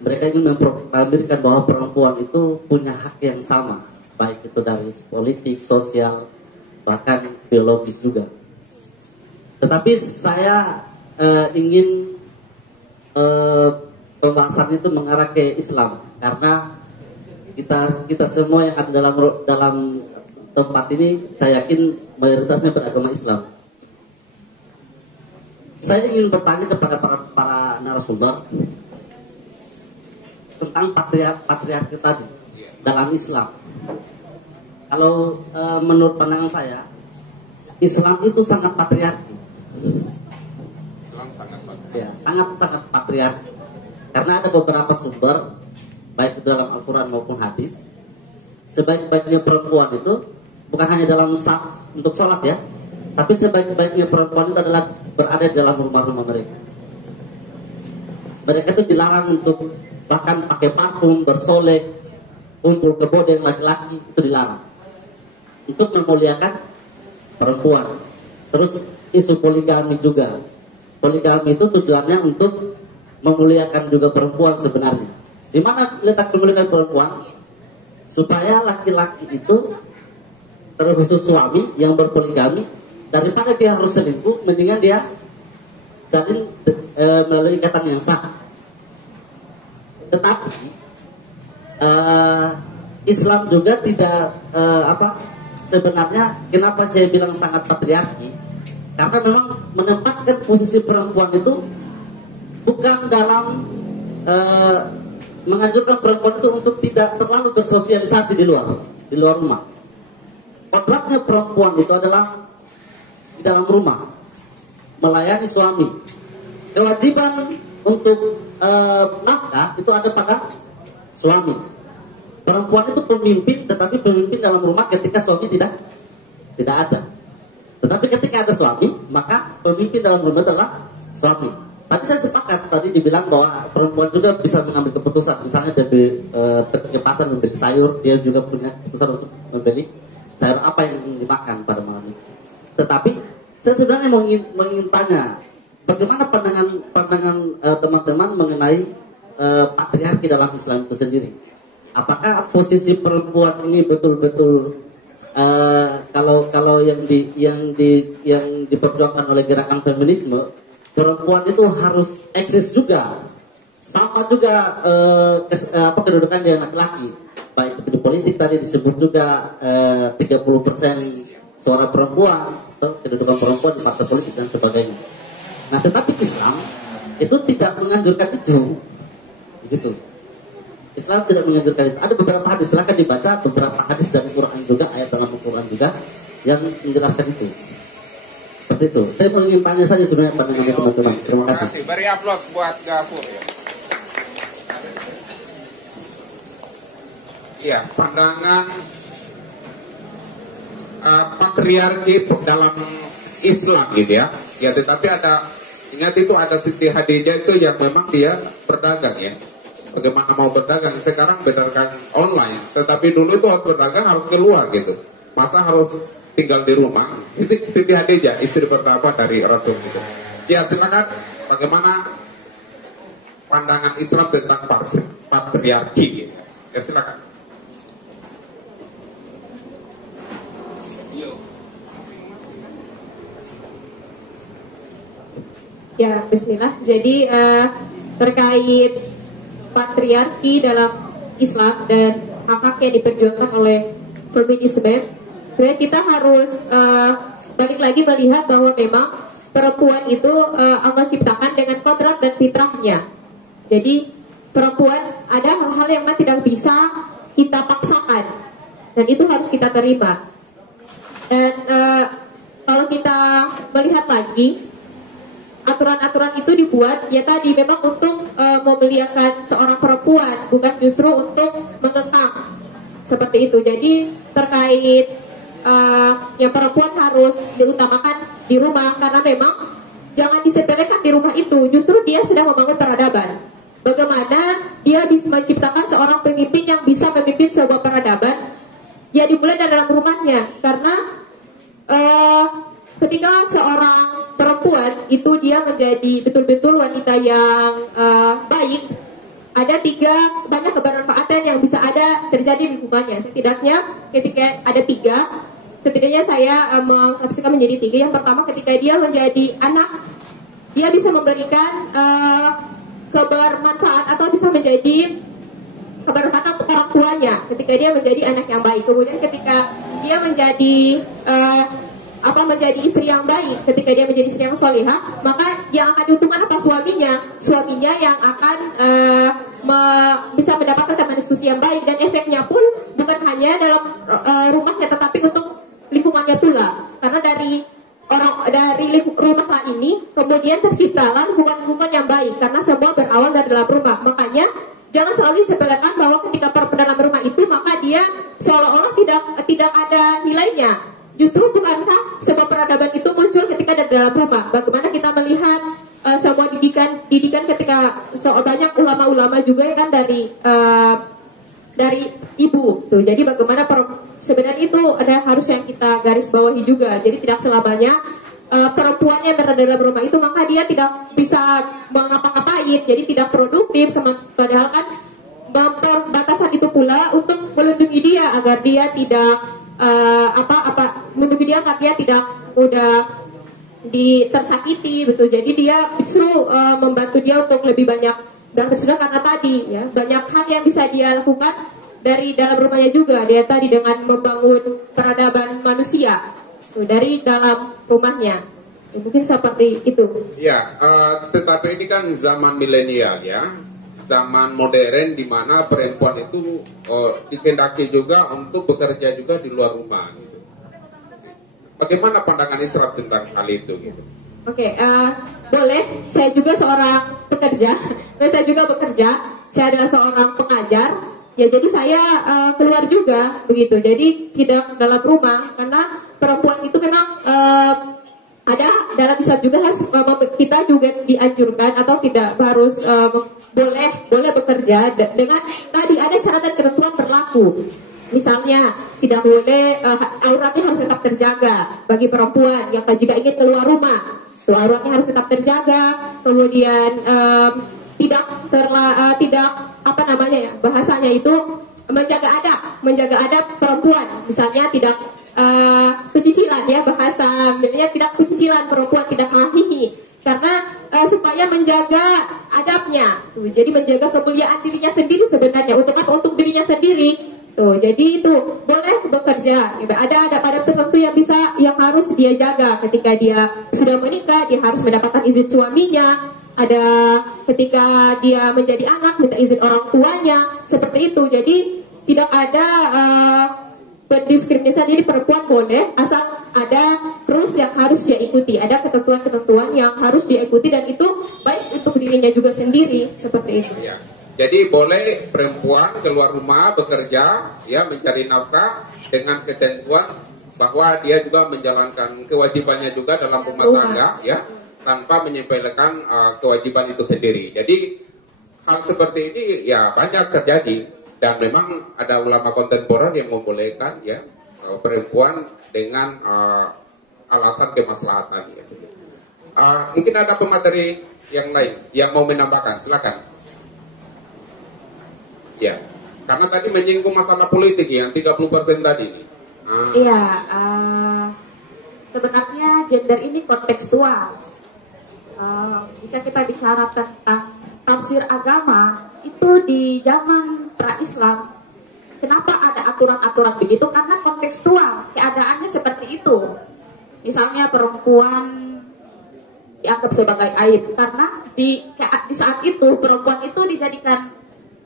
mereka ingin memproklamirkan bahwa perempuan itu punya hak yang sama, baik itu dari politik, sosial, bahkan biologis juga. Tetapi saya ingin pembahasan itu mengarah ke Islam, karena kita semua yang ada dalam tempat ini, saya yakin mayoritasnya beragama Islam. Saya ingin bertanya kepada para narasumber tentang patriarki tadi dalam Islam. Kalau menurut pandangan saya, Islam itu sangat patriarki. Ya, sangat patriarki. Karena ada beberapa sumber, baik itu dalam Al-Quran maupun hadis, sebaik-baiknya perempuan itu bukan hanya dalam untuk sholat ya, Tapi sebaik-baiknya perempuan itu adalah berada di dalam rumah-rumah mereka. Mereka itu dilarang untuk bahkan pakai parfum, bersolek, kumpul kebo dengan laki-laki, itu dilarang. Untuk memuliakan perempuan. Terus isu poligami juga. Poligami itu tujuannya untuk memuliakan juga perempuan sebenarnya. Di mana letak memuliakan perempuan? Supaya laki-laki itu, terkhusus suami yang berpoligami, daripada dia harus selingkuh, mendingan dia dalin melalui ikatan yang sah. Tetapi Islam juga tidak sebenarnya kenapa saya bilang sangat patriarki? Karena memang menempatkan posisi perempuan itu bukan dalam menganjurkan perempuan itu untuk tidak terlalu bersosialisasi di luar rumah. Kodratnya perempuan itu adalah di dalam rumah, melayani suami. Kewajiban untuk nafkah itu ada pada suami. Perempuan itu pemimpin, tetapi pemimpin dalam rumah ketika suami tidak ada. Tetapi ketika ada suami, maka pemimpin dalam rumah adalah suami. Tadi saya sepakat, tadi dibilang bahwa perempuan juga bisa mengambil keputusan. Misalnya dia pergi ke pasar membeli sayur, dia juga punya keputusan untuk membeli sayur apa yang dimakan pada malam itu. Tetapi saya sebenarnya ingin tanya, bagaimana pandangan teman-teman mengenai patriarki dalam Islam itu sendiri? Apakah posisi perempuan ini betul-betul kalau yang diperjuangkan oleh gerakan feminisme, perempuan itu harus eksis juga, sama juga kedudukan dengan laki-laki. Baik itu di politik tadi disebut juga 30% suara perempuan, kedudukan perempuan di partai politik dan sebagainya. Nah, tetapi Islam itu tidak menganjurkan itu, gitu. Islam tidak menganjurkan itu. Ada beberapa hadis, silakan dibaca beberapa hadis dari Quran juga, ayat dalam Quran juga yang menjelaskan itu. Seperti itu. Saya ingin tanya saja sebenarnya pandangan teman-teman. Terima kasih. Beri aplaus buat Gafur ya. Iya, pandangan patriarki dalam Islam gitu ya. Ya, tetapi ingat itu ada Siti Khadijah itu yang memang dia berdagang ya. Bagaimana mau berdagang? Sekarang bedakan online. Tetapi dulu itu harus berdagang harus keluar gitu. Masa harus tinggal di rumah? Siti Khadijah, istri pertama dari Rasul gitu. Ya, silakan. Bagaimana pandangan Islam tentang patriarki? Ya, silakan. Ya, bismillah. Jadi terkait patriarki dalam Islam dan hak-hak yang diperjuangkan oleh feminisme, sebenarnya kita harus balik lagi melihat bahwa memang perempuan itu Allah ciptakan dengan kodrat dan fitrahnya. Jadi perempuan ada hal-hal yang tidak bisa kita paksakan dan itu harus kita terima. Dan kalau kita melihat lagi, aturan-aturan itu dibuat ya tadi memang untuk memuliakan seorang perempuan, bukan justru untuk mengekang seperti itu. Jadi terkait yang perempuan harus diutamakan di rumah, karena memang jangan disepelekan di rumah itu, justru dia sedang membangun peradaban. Bagaimana dia bisa menciptakan seorang pemimpin yang bisa memimpin sebuah peradaban, ya dimulai dari dalam rumahnya. Karena ketika seorang perempuan itu dia menjadi betul-betul wanita yang baik, ada banyak kebermanfaatan yang bisa ada terjadi di lingkungannya. Setidaknya ketika ada setidaknya saya mengapresiasikan menjadi 3. Yang pertama, ketika dia menjadi anak, dia bisa memberikan kebermanfaat atau bisa menjadi kebermanfaatan untuk orang tuanya ketika dia menjadi anak yang baik. Kemudian ketika dia menjadi menjadi istri yang baik, ketika dia menjadi istri yang solehah, maka yang akan diuntungkan apa? Suaminya yang akan bisa mendapatkan teman diskusi yang baik, dan efeknya pun bukan hanya dalam rumahnya tetapi untuk lingkungannya pula, karena dari rumah ini kemudian terciptalah lingkungan yang baik, karena semua berawal dari dalam rumah. Makanya jangan selalu disepelekan bahwa ketika dalam rumah itu maka dia seolah-olah tidak ada nilainya. Justru bukankah sebuah peradaban itu muncul ketika ada dalam rumah. Bagaimana kita melihat semua didikan ketika banyak ulama-ulama juga ya kan dari ibu tuh. Jadi bagaimana sebenarnya itu ada harus yang kita garis bawahi juga. Jadi tidak selamanya perempuan yang berada dalam rumah itu maka dia tidak bisa mengapa-ngapain, jadi tidak produktif, padahal kan batasan itu pula untuk melindungi dia agar dia tidak melindungi dia agar dia tidak mudah tersakiti betul. Jadi dia justru membantu dia untuk lebih banyak dan tersudah karena tadi ya banyak hal yang bisa dia lakukan dari dalam rumahnya juga. Dia tadi dengan membangun peradaban manusia tuh, dari dalam rumahnya. Ya, mungkin seperti itu. Ya, tetapi ini kan zaman milenial ya, zaman modern di mana perempuan itu dikehendaki juga untuk bekerja juga di luar rumah. Gitu. Bagaimana pandangan Islam tentang hal itu? Gitu? Oke, boleh. Saya juga seorang pekerja, saya juga bekerja. Saya adalah seorang pengajar. Ya, jadi saya keluar juga begitu. Jadi tidak dalam rumah karena perempuan itu memang ada dalam Islam juga harus kita juga dianjurkan atau tidak harus boleh bekerja dengan tadi ada syarat dan ketentuan berlaku. Misalnya tidak boleh auratnya harus tetap terjaga bagi perempuan yang jika ingin keluar rumah, tuh auratnya harus tetap terjaga. Kemudian tidak apa namanya ya bahasanya itu menjaga adab perempuan. Misalnya tidak pecicilan ya bahasa sebenarnya tidak pecicilan perempuan tidak hahihi karena supaya menjaga adabnya tuh, jadi menjaga kemuliaan dirinya sendiri sebenarnya untuk apa untuk dirinya sendiri tuh. Jadi itu boleh bekerja ada adab tertentu yang harus dia jaga ketika dia sudah menikah. Dia harus mendapatkan izin suaminya, ada ketika dia menjadi anak minta izin orang tuanya seperti itu. Jadi tidak ada pendiskriminasi, jadi perempuan boleh asal ada rules yang harus dia ikuti, ada ketentuan-ketentuan yang harus dia ikuti dan itu baik untuk dirinya juga sendiri seperti itu. Ya. Jadi boleh perempuan keluar rumah bekerja, ya mencari nafkah dengan ketentuan bahwa dia juga menjalankan kewajibannya juga dalam rumah tangga, ya tanpa menyepelekan kewajiban itu sendiri. Jadi hal seperti ini ya banyak terjadi. Dan memang ada ulama kontemporer yang membolehkan ya perempuan dengan alasan kemaslahatan. Ya. Mungkin ada pemateri yang lain yang mau menambahkan, silakan. Ya, karena tadi menyinggung masalah politik yang 30% tadi. Iya, sebenarnya gender ini kontekstual. Jika kita bicara tentang tafsir agama itu di zaman pra-Islam, kenapa ada aturan-aturan begitu? Karena kontekstual, keadaannya seperti itu. Misalnya perempuan dianggap sebagai aib karena di saat itu perempuan itu dijadikan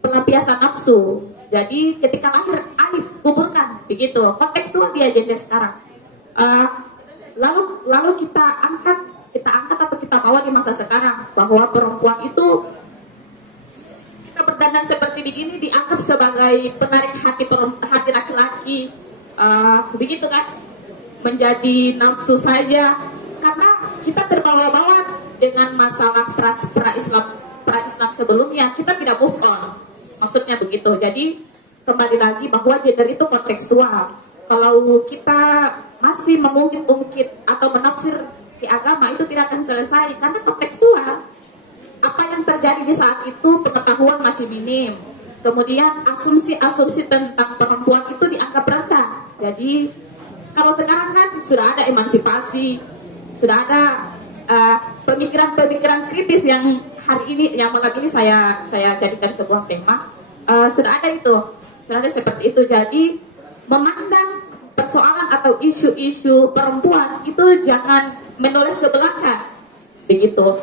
pelampiasan nafsu. Jadi ketika lahir aib kuburkan, begitu. Kontekstual dia gender sekarang. Lalu kita angkat atau kita bawa di masa sekarang bahwa perempuan itu berdandan seperti begini dianggap sebagai penarik hati laki-laki, begitu kan, menjadi nafsu saja karena kita terbawa-bawa dengan masalah pra-Islam sebelumnya, kita tidak move on, maksudnya begitu. Jadi kembali lagi bahwa gender itu kontekstual. Kalau kita masih mengungkit-ungkit atau menafsir ke agama itu tidak akan selesai karena kontekstual. Apa yang terjadi di saat itu pengetahuan masih minim. Kemudian asumsi-asumsi tentang perempuan itu dianggap rendah. Jadi kalau sekarang kan sudah ada emansipasi, sudah ada pemikiran-pemikiran kritis yang hari ini, yang malam ini saya jadikan sebuah tema. Sudah ada itu, sudah ada seperti itu. Jadi memandang persoalan atau isu-isu perempuan itu jangan menoleh ke belakang, begitu.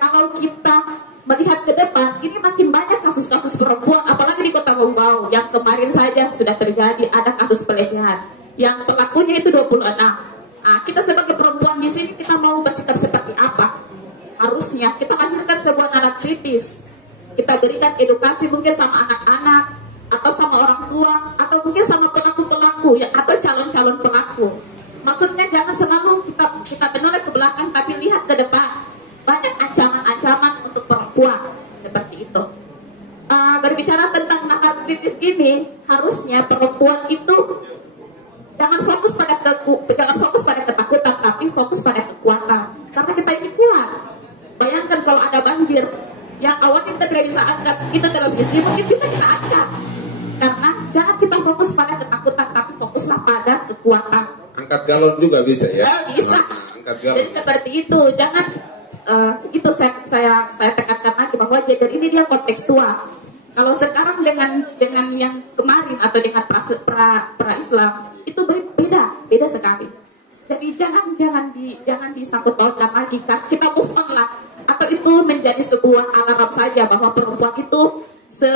Kalau kita melihat ke depan, ini makin banyak kasus-kasus perempuan, apalagi di Kota Bombau yang kemarin saja sudah terjadi ada kasus pelecehan yang pelakunya itu 26. Kita sebagai perempuan di sini kita mau bersikap seperti apa? Harusnya kita lahirkan sebuah anak kritis. Kita berikan edukasi mungkin sama anak-anak atau sama orang tua atau mungkin sama pelaku-pelaku pelaku ya, atau calon-calon pelaku. Maksudnya jangan selalu kita menoleh ke belakang, tapi lihat ke depan. Banyak ancaman-ancaman untuk perempuan seperti itu. Berbicara tentang nalar kritis ini, harusnya perempuan itu jangan fokus pada ketakutan, tapi fokus pada kekuatan. Karena kita ini kuat. Bayangkan kalau ada banjir, yang awalnya kita tidak bisa angkat itu televisi, mungkin bisa kita angkat. Karena jangan kita fokus pada ketakutan, tapi fokuslah pada kekuatan. Angkat galon juga bisa ya? Bisa. Angkat galon. Jadi seperti itu, jangan itu saya tekankan lagi bahwa gender ini dia kontekstual. Kalau sekarang dengan yang kemarin atau dengan pra Islam itu beda sekali. Jadi jangan disangkut pautkan lagi. Kita move on lah. Atau itu menjadi sebuah alarm saja bahwa perempuan itu se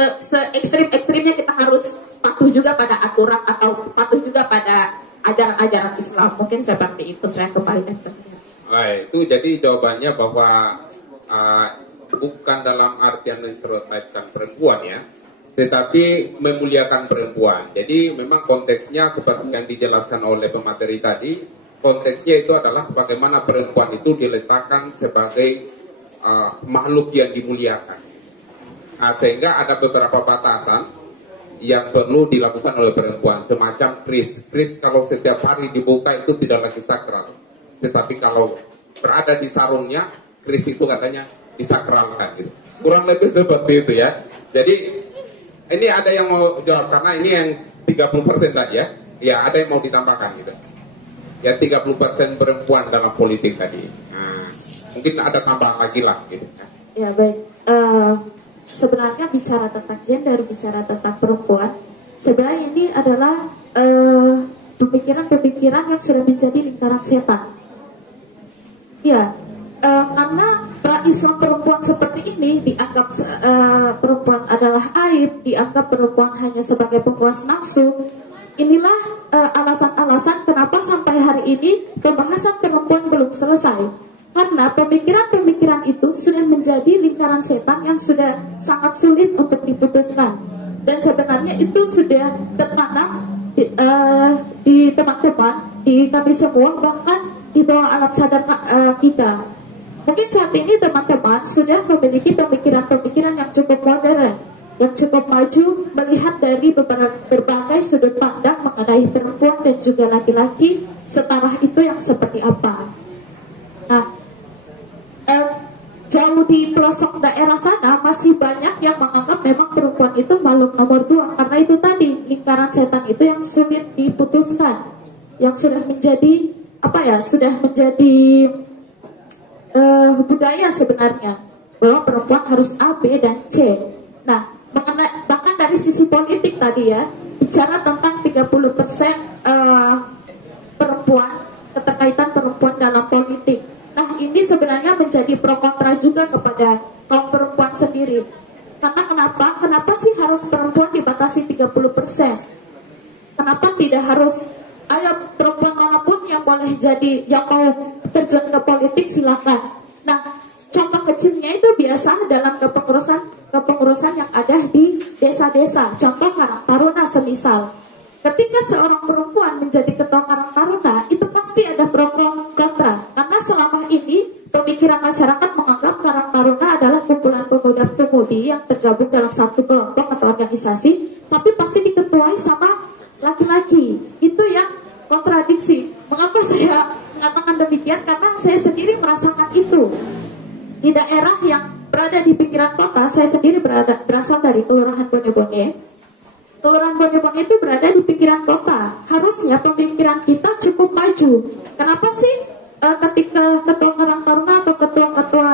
ekstrim-ekstrimnya kita harus patuh juga pada aturan atau patuh juga pada ajaran-ajaran Islam. Mungkin seperti itu. Saya kembalikan ke itu jadi jawabannya bahwa bukan dalam artian menstereotipkan perempuan ya, tetapi memuliakan perempuan. Jadi memang konteksnya seperti yang dijelaskan oleh pemateri tadi, konteksnya itu adalah bagaimana perempuan itu diletakkan sebagai makhluk yang dimuliakan. Sehingga ada beberapa batasan yang perlu dilakukan oleh perempuan, semacam kris kalau setiap hari dibuka itu tidak lagi sakral, tetapi kalau berada di sarungnya, kris itu katanya disakralkan gitu. Kurang lebih seperti itu ya. Jadi ini ada yang mau jawab karena ini yang 30% tadi ya. Ya ada yang mau ditambahkan gitu. Ya 30% perempuan dalam politik tadi. Nah, mungkin ada tambahan lagi lah gitu. Ya baik. Sebenarnya bicara tentang gender, bicara tentang perempuan, sebenarnya ini adalah pemikiran-pemikiran yang sudah menjadi lingkaran setan. Ya, karena pra-Islam perempuan seperti ini dianggap perempuan adalah aib, dianggap perempuan hanya sebagai pemuas nafsu. Inilah alasan-alasan kenapa sampai hari ini pembahasan perempuan belum selesai. Karena pemikiran-pemikiran itu sudah menjadi lingkaran setan yang sudah sangat sulit untuk diputuskan. Dan sebenarnya itu sudah tertanam di teman-teman, di kami semua, bahkan di bawah alam sadar kita. Mungkin saat ini teman-teman sudah memiliki pemikiran-pemikiran yang cukup modern, yang cukup maju, melihat dari berbagai sudut pandang mengenai perempuan dan juga laki-laki, setara itu yang seperti apa. Nah, jauh di pelosok daerah sana masih banyak yang menganggap memang perempuan itu makhluk nomor 2, karena itu tadi lingkaran setan itu yang sulit diputuskan, yang sudah menjadi sudah menjadi budaya sebenarnya bahwa perempuan harus A, B, dan C. Nah, bahkan dari sisi politik tadi ya, bicara tentang 30% perempuan, keterkaitan perempuan dalam politik. Nah, ini sebenarnya menjadi pro kontra juga kepada kaum perempuan sendiri. Karena kenapa sih harus perempuan dibatasi 30%? Kenapa tidak harus perempuan manapun yang boleh jadi, yang mau terjun ke politik silakan. Nah, contoh kecilnya itu biasa dalam kepengurusan yang ada di desa-desa. Contoh Karang Taruna semisal. Ketika seorang perempuan menjadi ketua Karang Taruna, itu pasti ada pro kontra. Karena selama ini pemikiran masyarakat menganggap Karang Taruna adalah kumpulan pemuda-pemudi yang tergabung dalam satu kelompok atau organisasi, tapi pasti diketuai sama laki-laki. Itu yang kontradiksi. Mengapa saya mengatakan demikian? Karena saya sendiri merasakan itu. Di daerah yang berada di pinggiran kota, saya sendiri berasal dari Kelurahan Bone-Bone. Kelurahan Bone-Bone itu berada di pinggiran kota. Harusnya pemikiran kita cukup maju. Kenapa sih ketika ketua Karang Taruna atau ketua-ketua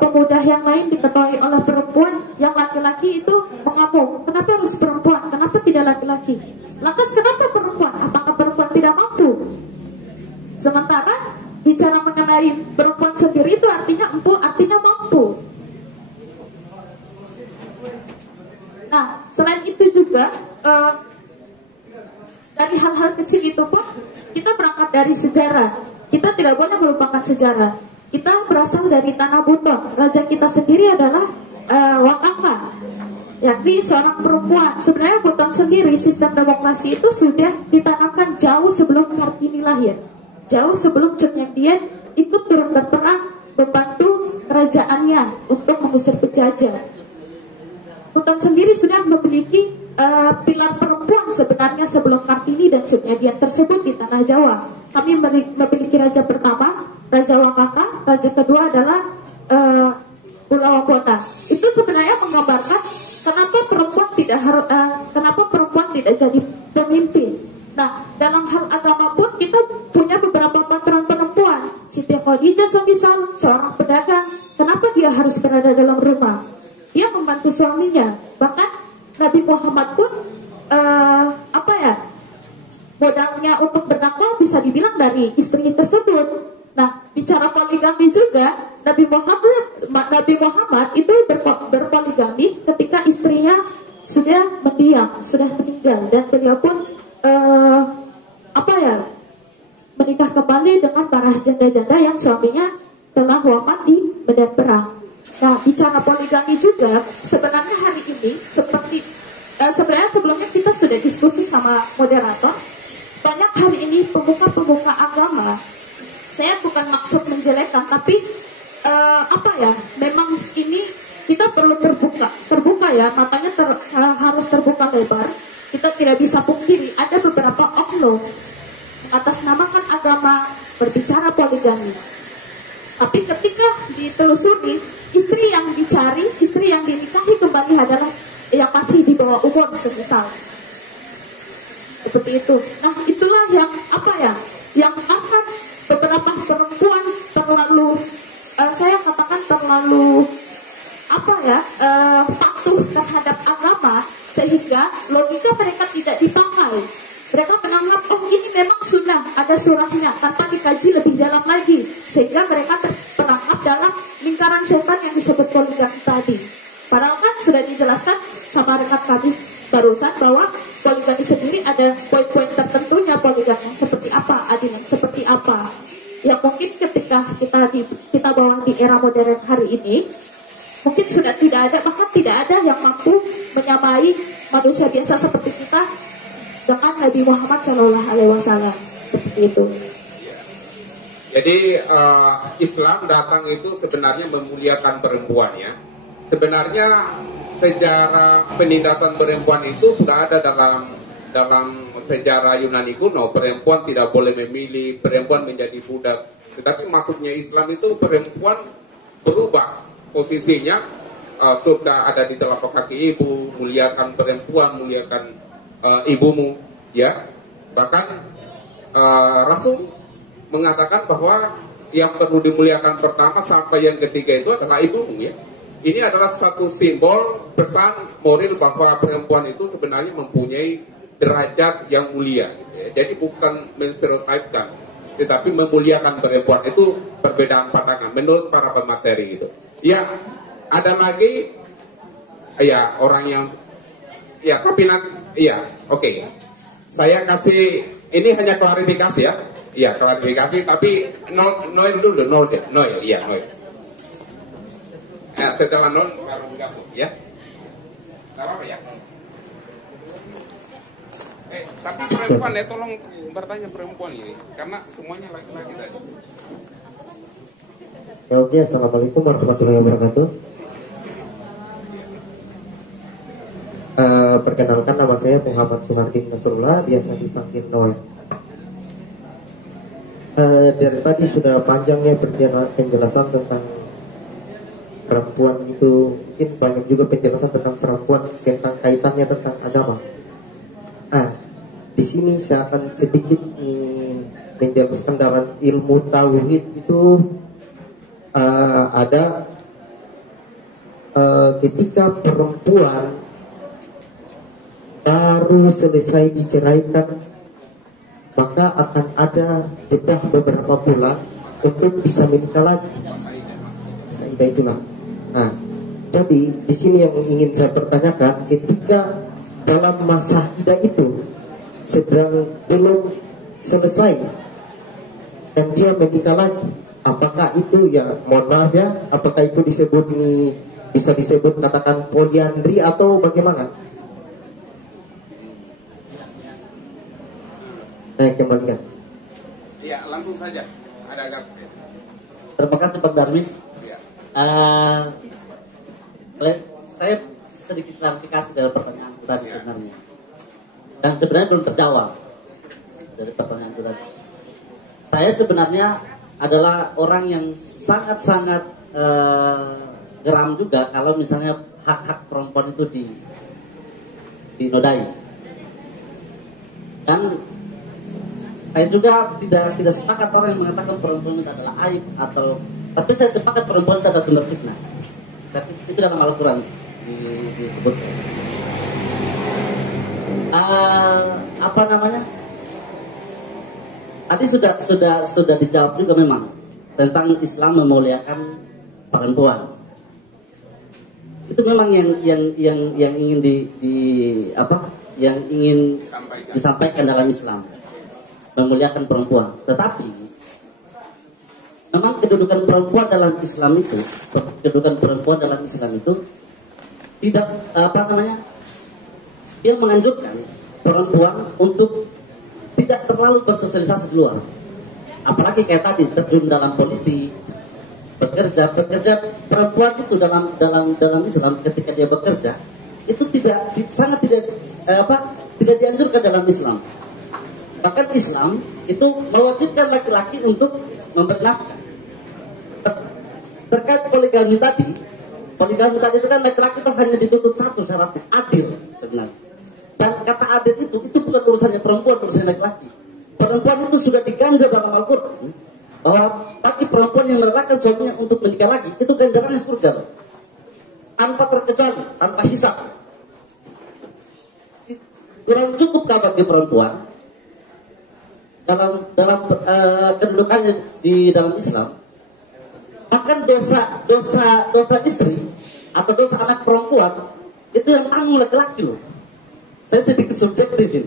pemuda yang lain diketuai oleh perempuan, yang laki-laki itu mengamuk? Kenapa harus perempuan? Kenapa tidak laki-laki? Lantas kenapa perempuan? Apakah perempuan tidak mampu? Sementara bicara mengenai perempuan sendiri itu artinya mampu. Nah, selain itu juga dari hal-hal kecil itu pun kita berangkat dari sejarah. Kita tidak boleh melupakan sejarah. Kita berasal dari Tanah Buton. Raja kita sendiri adalah Wakaka. yakni seorang perempuan. Sebenarnya Buton sendiri sistem demokrasi itu sudah ditanamkan jauh sebelum Kartini lahir, jauh sebelum Cut Nyak Dien ikut turun berperang membantu kerajaannya untuk mengusir penjajah. Buton sendiri sudah memiliki pilar perempuan sebenarnya sebelum Kartini dan Cut Nyak Dien tersebut di tanah Jawa. Kami memiliki raja pertama, Raja Wangkaka, raja kedua adalah Kulawabona. Itu sebenarnya menggambarkan kenapa perempuan tidak jadi pemimpin. Nah, dalam hal agama pun kita punya beberapa patron perempuan. Siti Khadijah semisal seorang pedagang, kenapa dia harus berada dalam rumah? Dia membantu suaminya. Bahkan Nabi Muhammad pun modalnya untuk berdakwah bisa dibilang dari istri tersebut. Nah, bicara poligami juga, Nabi Muhammad itu berpoligami ketika istrinya sudah mendiang, sudah meninggal, dan beliau pun menikah kembali dengan para janda-janda yang suaminya telah wafat di medan perang. Nah, bicara poligami juga, sebenarnya hari ini sebenarnya sebelumnya kita sudah diskusi sama moderator, banyak hari ini pemuka-pemuka agama. Saya bukan maksud menjelekkan, tapi memang ini kita perlu terbuka ya, matanya harus terbuka lebar. Kita tidak bisa pungkiri ada beberapa oknum mengatasnamakan agama berbicara poligami. Tapi ketika ditelusuri, istri yang dicari, istri yang dinikahi kembali adalah yang masih di bawah umur semisal. Seperti itu. Nah, itulah yang yang akan beberapa perempuan terlalu patuh terhadap agama, sehingga logika mereka tidak dipakai. Mereka menganggap, oh ini memang sunnah, ada surahnya, tanpa dikaji lebih dalam lagi, sehingga mereka terperangkap dalam lingkaran setan yang disebut poligami tadi. Padahal kan sudah dijelaskan sama rekan kami barusan bahwa poligami sendiri ada poin-poin tertentunya, poligami yang seperti apa, adil yang seperti apa. Yang mungkin ketika kita bawa di era modern hari ini, mungkin sudah tidak ada, bahkan tidak ada yang mampu menyamai manusia biasa seperti kita dengan Nabi Muhammad SAW. Seperti itu. Jadi Islam datang itu sebenarnya memuliakan perempuan ya. Sebenarnya sejarah penindasan perempuan itu sudah ada dalam sejarah Yunani kuno. Perempuan tidak boleh memilih, perempuan menjadi budak. Tetapi maksudnya Islam itu perempuan berubah posisinya, surga ada di telapak kaki ibu, muliakan perempuan, muliakan ibumu, ya. Bahkan Rasul mengatakan bahwa yang perlu dimuliakan pertama sampai yang ketiga itu adalah ibumu, ya. Ini adalah satu simbol pesan moral bahwa perempuan itu sebenarnya mempunyai derajat yang mulia, gitu ya. Jadi bukan menstereotipkan, tetapi memuliakan perempuan. Itu perbedaan pandangan menurut para pemateri gitu. Ya, ada lagi ya orang yang ya tapi nanti ya oke. Saya kasih ini hanya klarifikasi ya. Iya, klarifikasi tapi Noel dulu, Noel. Ya, setelah Noel baru gabung ya. Enggak apa-apa ya. Tapi perempuan ya, tolong bertanya perempuan ini karena semuanya laki-laki tadi. Ya, oke, assalamualaikum warahmatullahi wabarakatuh. Perkenalkan, nama saya Muhammad Suhardin Nasrullah, biasa dipanggil Noel. Dari tadi sudah panjangnya penjelasan tentang perempuan itu, mungkin banyak juga penjelasan tentang perempuan tentang kaitannya tentang agama. Di sini saya akan sedikit menjelaskan dalam ilmu tauhid itu ada ketika perempuan baru selesai diceraikan, maka akan ada jeda beberapa bulan untuk bisa menikah lagi. Masa idah itulah. Nah, jadi di sini yang ingin saya pertanyakan, ketika dalam masa idah itu sedang belum selesai dan dia menikah lagi, apakah itu ya, mohon maaf ya, apakah itu disebut ini bisa disebut katakan poliandri atau bagaimana? Saya kembalikan. Iya, langsung saja. Ada agak. Terima kasih Pak Darmin. Ya. Saya sedikit klarifikasi dari pertanyaan tadi sebenarnya. Dan sebenarnya belum terjawab dari pertanyaan tadi. Saya sebenarnya adalah orang yang sangat-sangat geram juga kalau misalnya hak-hak perempuan itu dinodai. Dan saya juga tidak sepakat orang yang mengatakan perempuan itu adalah aib atau, tapi saya sepakat perempuan itu adalah sumber fitnah. Tapi itu dalam Al-Quran disebut. Apa namanya? Tadi sudah dijawab juga memang tentang Islam memuliakan perempuan. Itu memang yang ingin yang ingin disampaikan dalam Islam, memuliakan perempuan. Tetapi memang kedudukan perempuan dalam Islam itu tidak dia menganjurkan perempuan untuk tidak terlalu bersosialisasi di luar. Apalagi kayak tadi terjun dalam politik, bekerja perempuan itu dalam Islam ketika dia bekerja itu tidak dianjurkan dalam Islam. Bahkan Islam itu mewajibkan laki-laki untuk memberi nafkah. Terkait poligami tadi itu kan laki-laki itu hanya dituntut satu syaratnya, adil sebenarnya. Dan kata adil itu bukan urusannya perempuan, urusannya laki-laki. Perempuan itu sudah diganjar dalam Al-Quran bahwa bagi perempuan yang merelakan suaminya untuk menikah lagi, itu ganjarannya surga, tanpa terkecuali, tanpa hisab. Kurang cukupkah bagi perempuan dalam kedudukannya di dalam Islam? Bahkan dosa istri atau dosa anak perempuan itu yang tanggung laki-laki loh. Saya sedikit subjektif ini.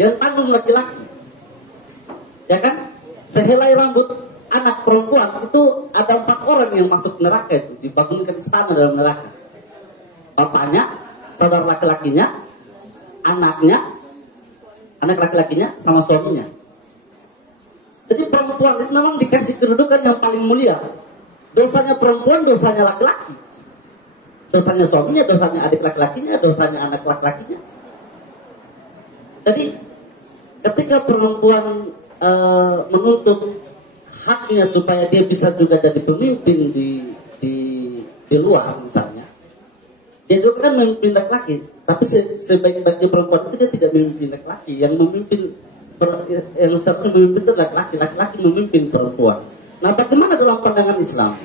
Yang tanggung laki-laki, ya kan? Sehelai rambut anak perempuan itu ada 4 orang yang masuk neraka itu, dibangunkan istana dalam neraka. Bapaknya, saudara laki-lakinya, anak laki-lakinya, sama suaminya. Jadi perempuan itu memang dikasih kedudukan yang paling mulia. Dosanya perempuan, dosanya laki-laki. Dosanya suaminya, dosanya adik laki-lakinya, dosanya anak laki-lakinya. Jadi ketika perempuan menuntut haknya supaya dia bisa juga jadi pemimpin di luar misalnya, dia juga kan memimpin laki-laki. Tapi sebaik-baiknya perempuan itu dia tidak memimpin laki-laki. Yang seharusnya memimpin itu laki-laki memimpin perempuan. Nah, bagaimana dalam pandangan Islam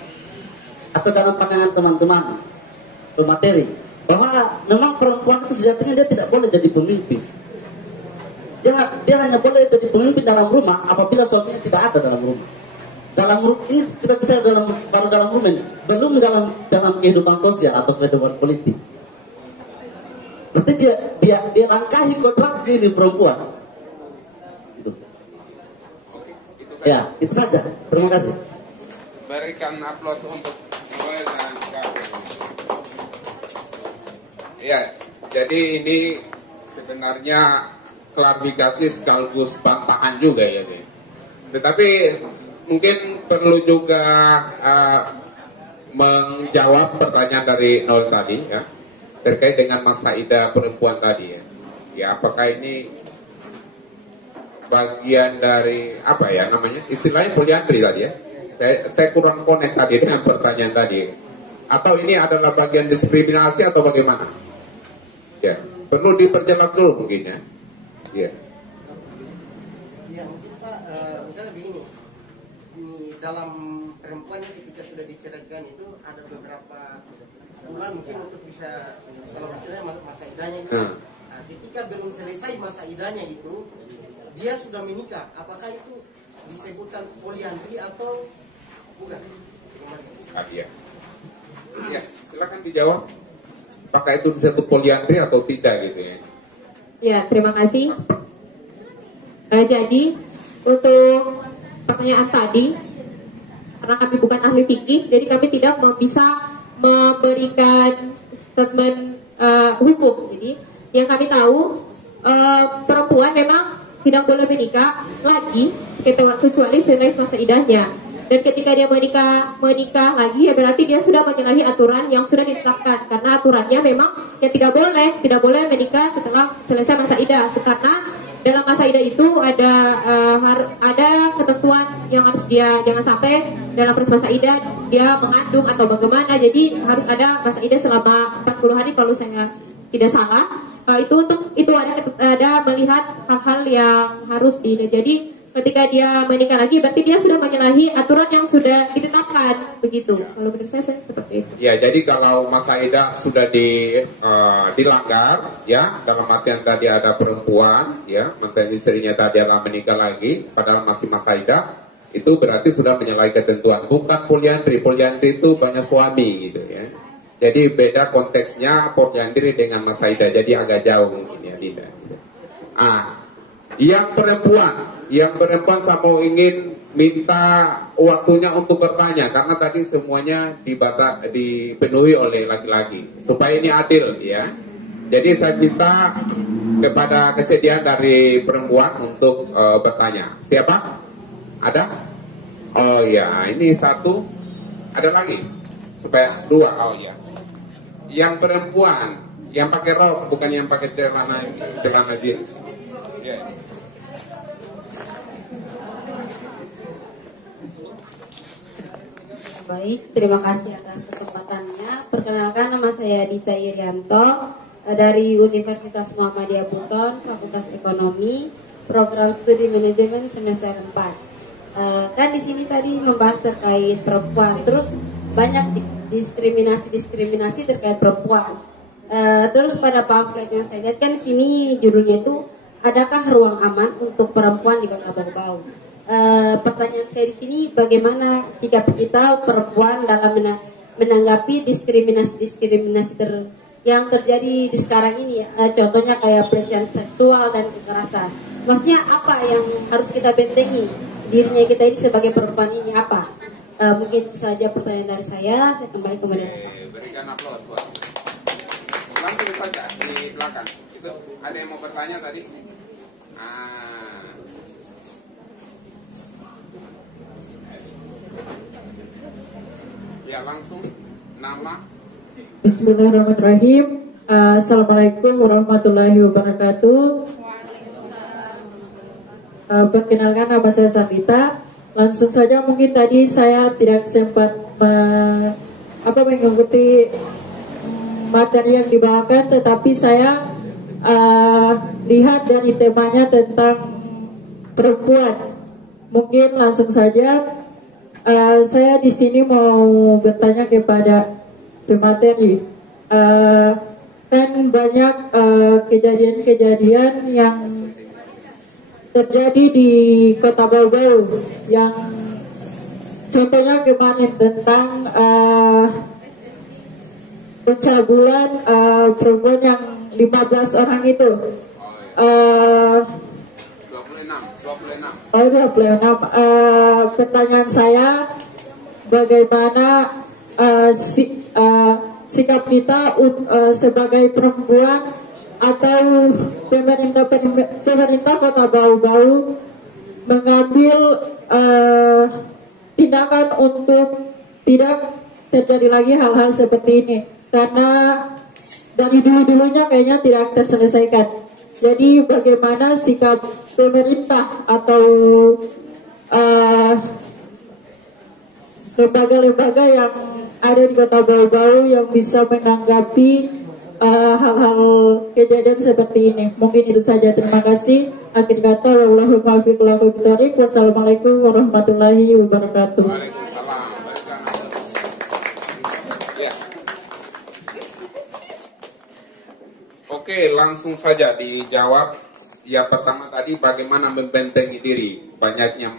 atau dalam pandangan teman-teman pemateri bahwa memang perempuan itu sejatinya dia tidak boleh jadi pemimpin. Dia hanya boleh jadi pemimpin dalam rumah apabila suaminya tidak ada dalam rumah. Ini kita bicara baru dalam rumah ini, belum dalam kehidupan sosial atau kehidupan politik. Berarti dia langkahi kodrat ini perempuan. Itu. Ya, itu saja. Terima kasih. Berikan aplaus untuk Noel dan Kak. Ya, jadi ini sebenarnya klarifikasi sekaligus bantahan juga ya. Tetapi mungkin perlu juga menjawab pertanyaan dari Noel tadi ya, terkait dengan masaidah perempuan tadi ya. Ya, apakah ini bagian dari apa ya namanya? Istilahnya poliandri tadi ya. Saya kurang connect tadi dengan pertanyaan tadi. Atau ini adalah bagian diskriminasi atau bagaimana? Ya, perlu diperjelas dulu mungkin ya. Ya. Ya, mungkin Pak, misalnya begini. Dalam perempuan ketika sudah diceraikan itu ada beberapa bulan mungkin untuk bisa, kalau istilahnya masa idahnya itu. Nah, ketika belum selesai masa idahnya itu, dia sudah menikah. Apakah itu disebutkan poliandri atau bukan? Iya. Ya, silakan dijawab. Apakah itu disebut poliandri atau tidak gitu ya? Ya, terima kasih. Jadi untuk pertanyaan tadi, karena kami bukan ahli fikih, jadi kami tidak bisa memberikan statement hukum. Jadi yang kami tahu perempuan memang tidak boleh menikah lagi kecuali selain masa idahnya. Dan ketika dia menikah lagi, ya berarti dia sudah menyalahi aturan yang sudah ditetapkan. Karena aturannya memang ya tidak boleh menikah setelah selesai masa idah. Karena dalam masa idah itu ada ketentuan yang harus dia, jangan sampai dalam proses masa idah dia mengandung atau bagaimana. Jadi harus ada masa idah selama 40 hari kalau saya tidak salah. Itu ada melihat hal-hal yang harus dilihat. Jadi ketika dia menikah lagi berarti dia sudah menyalahi aturan yang sudah ditetapkan, begitu. Kalau menurut saya seperti itu. Ya, jadi kalau masa idah sudah dilanggar, ya, dalam artian tadi ada perempuan, ya, mantan istrinya tadi adalah menikah lagi, padahal masih masa idah, itu berarti sudah menyalahi ketentuan. Bukan poliandri, poliandri itu banyak suami, gitu ya. Jadi beda konteksnya poliandri dengan masa idah, jadi agak jauh mungkin ya, beda. Gitu. Yang perempuan saya mau ingin minta waktunya untuk bertanya karena tadi semuanya dipenuhi oleh laki-laki supaya ini adil ya. Jadi saya minta kepada kesediaan dari perempuan untuk bertanya. Siapa? Ada? Oh ya, ini satu. Ada lagi? Supaya dua. Oh ya. Yang perempuan yang pakai rok bukan yang pakai celana jeans. Yeah. Baik, terima kasih atas kesempatannya. Perkenalkan, nama saya Dita Irianto dari Universitas Muhammadiyah Buton, Fakultas Ekonomi, Program Studi Manajemen semester 4. Kan di sini tadi membahas terkait perempuan, terus banyak diskriminasi terkait perempuan. Terus pada pamflet yang saya lihat kan di sini judulnya itu, adakah ruang aman untuk perempuan di Kota Bau-Bau? Pertanyaan saya di sini, bagaimana sikap kita perempuan dalam menanggapi diskriminasi yang terjadi di sekarang ini, contohnya kayak pelecehan seksual dan kekerasan. Maksudnya apa yang harus kita bentengi dirinya kita ini sebagai perempuan ini apa? Mungkin itu saja pertanyaan dari saya kembali ke moderator. Berikan aplaus buat. Langsung saja di belakang. Itu ada yang mau bertanya tadi? Ya, langsung nama. Bismillahirrahmanirrahim. Assalamualaikum warahmatullahi wabarakatuh. Perkenalkan, nama saya Sandita. Langsung saja, mungkin tadi saya tidak sempat mengikuti materi yang dibawakan, tetapi saya lihat dari temanya tentang perempuan. Mungkin langsung saja. Saya di sini mau bertanya kepada pemateri. Kan banyak kejadian-kejadian yang terjadi di Kota Bau-Bau, yang contohnya kemarin tentang pencabulan perempuan yang 15 orang itu. 26. Pertanyaan saya, bagaimana sikap kita sebagai perempuan atau pemerintah Kota Bau-Bau mengambil tindakan untuk tidak terjadi lagi hal-hal seperti ini, karena dari dulu-dulunya kayaknya tidak terselesaikan. Jadi bagaimana sikap pemerintah atau lembaga-lembaga yang ada di Kota Bau-Bau yang bisa menanggapi hal-hal kejadian seperti ini? Mungkin itu saja. Terima kasih. Akhir kata, wassalamualaikum warahmatullahi wabarakatuh. Oke, langsung saja dijawab. Ya, pertama tadi bagaimana membentengi diri. Banyaknya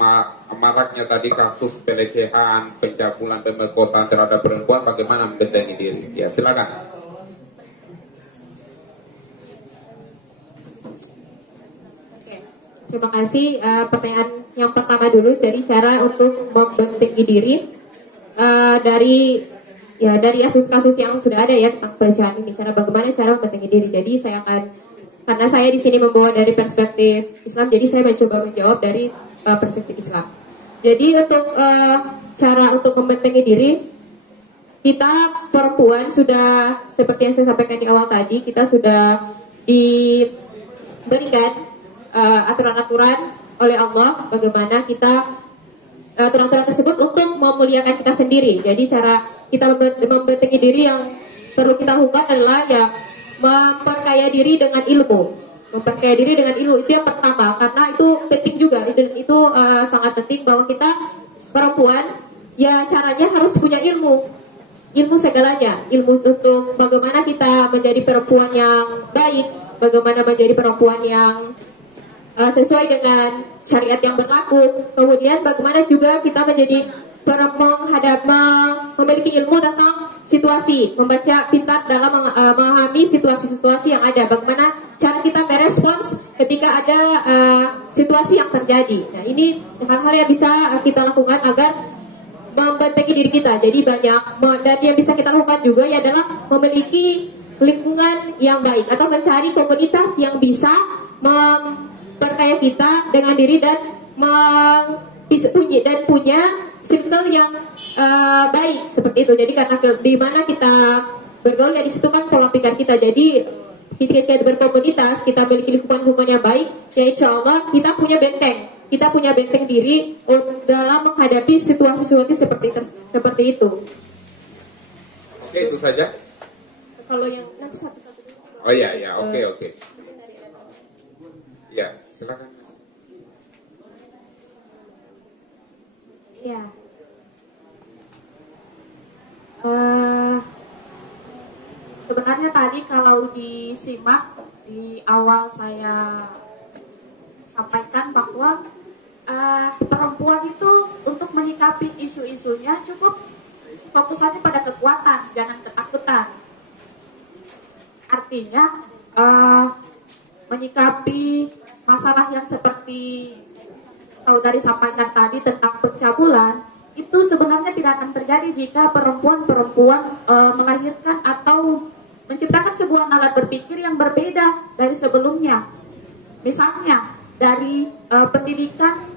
maraknya tadi kasus pelecehan, pencabulan, pemerkosaan terhadap perempuan, bagaimana membentengi diri. Ya, silakan. Oke, terima kasih. Pertanyaan yang pertama dulu, dari cara untuk membentengi diri. Dari ya dari kasus-kasus yang sudah ada ya tentang pelecehan ini, bagaimana cara membentengi diri. Jadi saya akan, karena saya di sini membawa dari perspektif Islam, jadi saya mencoba menjawab dari perspektif Islam. Jadi untuk cara untuk membentengi diri, kita perempuan sudah seperti yang saya sampaikan di awal tadi, kita sudah diberikan aturan-aturan oleh Allah bagaimana kita aturan-aturan tersebut untuk memuliakan kita sendiri. Jadi cara kita membentengi diri yang perlu kita lakukan adalah ya memperkaya diri dengan ilmu. Memperkaya diri dengan ilmu itu yang pertama, karena itu penting juga. Itu sangat penting bahwa kita perempuan ya caranya harus punya ilmu segalanya, ilmu untuk bagaimana kita menjadi perempuan yang baik, bagaimana menjadi perempuan yang sesuai dengan syariat yang berlaku. Kemudian bagaimana juga kita menjadi memiliki ilmu tentang situasi, membaca pintar dalam memahami situasi-situasi yang ada, bagaimana cara kita merespons ketika ada situasi yang terjadi. Nah, ini hal-hal yang bisa kita lakukan agar membentengi diri kita. Jadi banyak, dan yang bisa kita lakukan juga ya adalah memiliki lingkungan yang baik atau mencari komunitas yang bisa memperkaya kita dengan diri dan punya circle yang baik seperti itu. Jadi karena di mana kita bergaul ya di situ kan pola pikir kita. Jadi ketika berkomunitas kita memiliki lingkungan yang baik, ya insya Allah kita punya benteng diri dalam menghadapi situasi-situasi seperti itu. Oke, itu saja. Kalau yang nanti satu-satu dulu. Oh iya, oke. Ya, silakan. Ya. Sebenarnya tadi kalau disimak di awal saya sampaikan bahwa perempuan itu untuk menyikapi isu-isunya cukup fokusannya pada kekuatan, jangan ketakutan. Artinya menyikapi masalah yang seperti saudari sampaikan tadi tentang pencabulan, itu sebenarnya tidak akan terjadi jika perempuan-perempuan melahirkan atau menciptakan sebuah alat berpikir yang berbeda dari sebelumnya. Misalnya dari pendidikan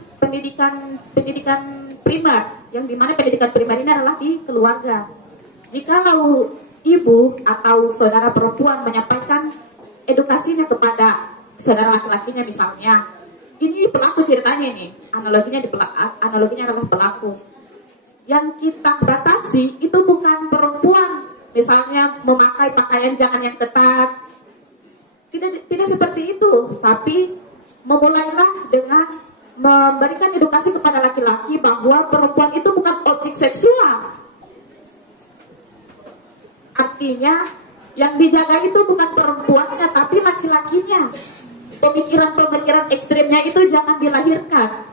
primer, yang dimana pendidikan primer ini adalah di keluarga. Jikalau ibu atau saudara perempuan menyampaikan edukasinya kepada saudara laki-lakinya misalnya, ini pelaku ceritanya ini, analoginya adalah pelaku. Yang kita batasi itu bukan perempuan, misalnya memakai pakaian jangan yang ketat, tidak seperti itu, tapi memulailah dengan memberikan edukasi kepada laki-laki bahwa perempuan itu bukan objek seksual. Artinya yang dijaga itu bukan perempuannya tapi laki-lakinya. Pemikiran-pemikiran ekstrimnya itu jangan dilahirkan.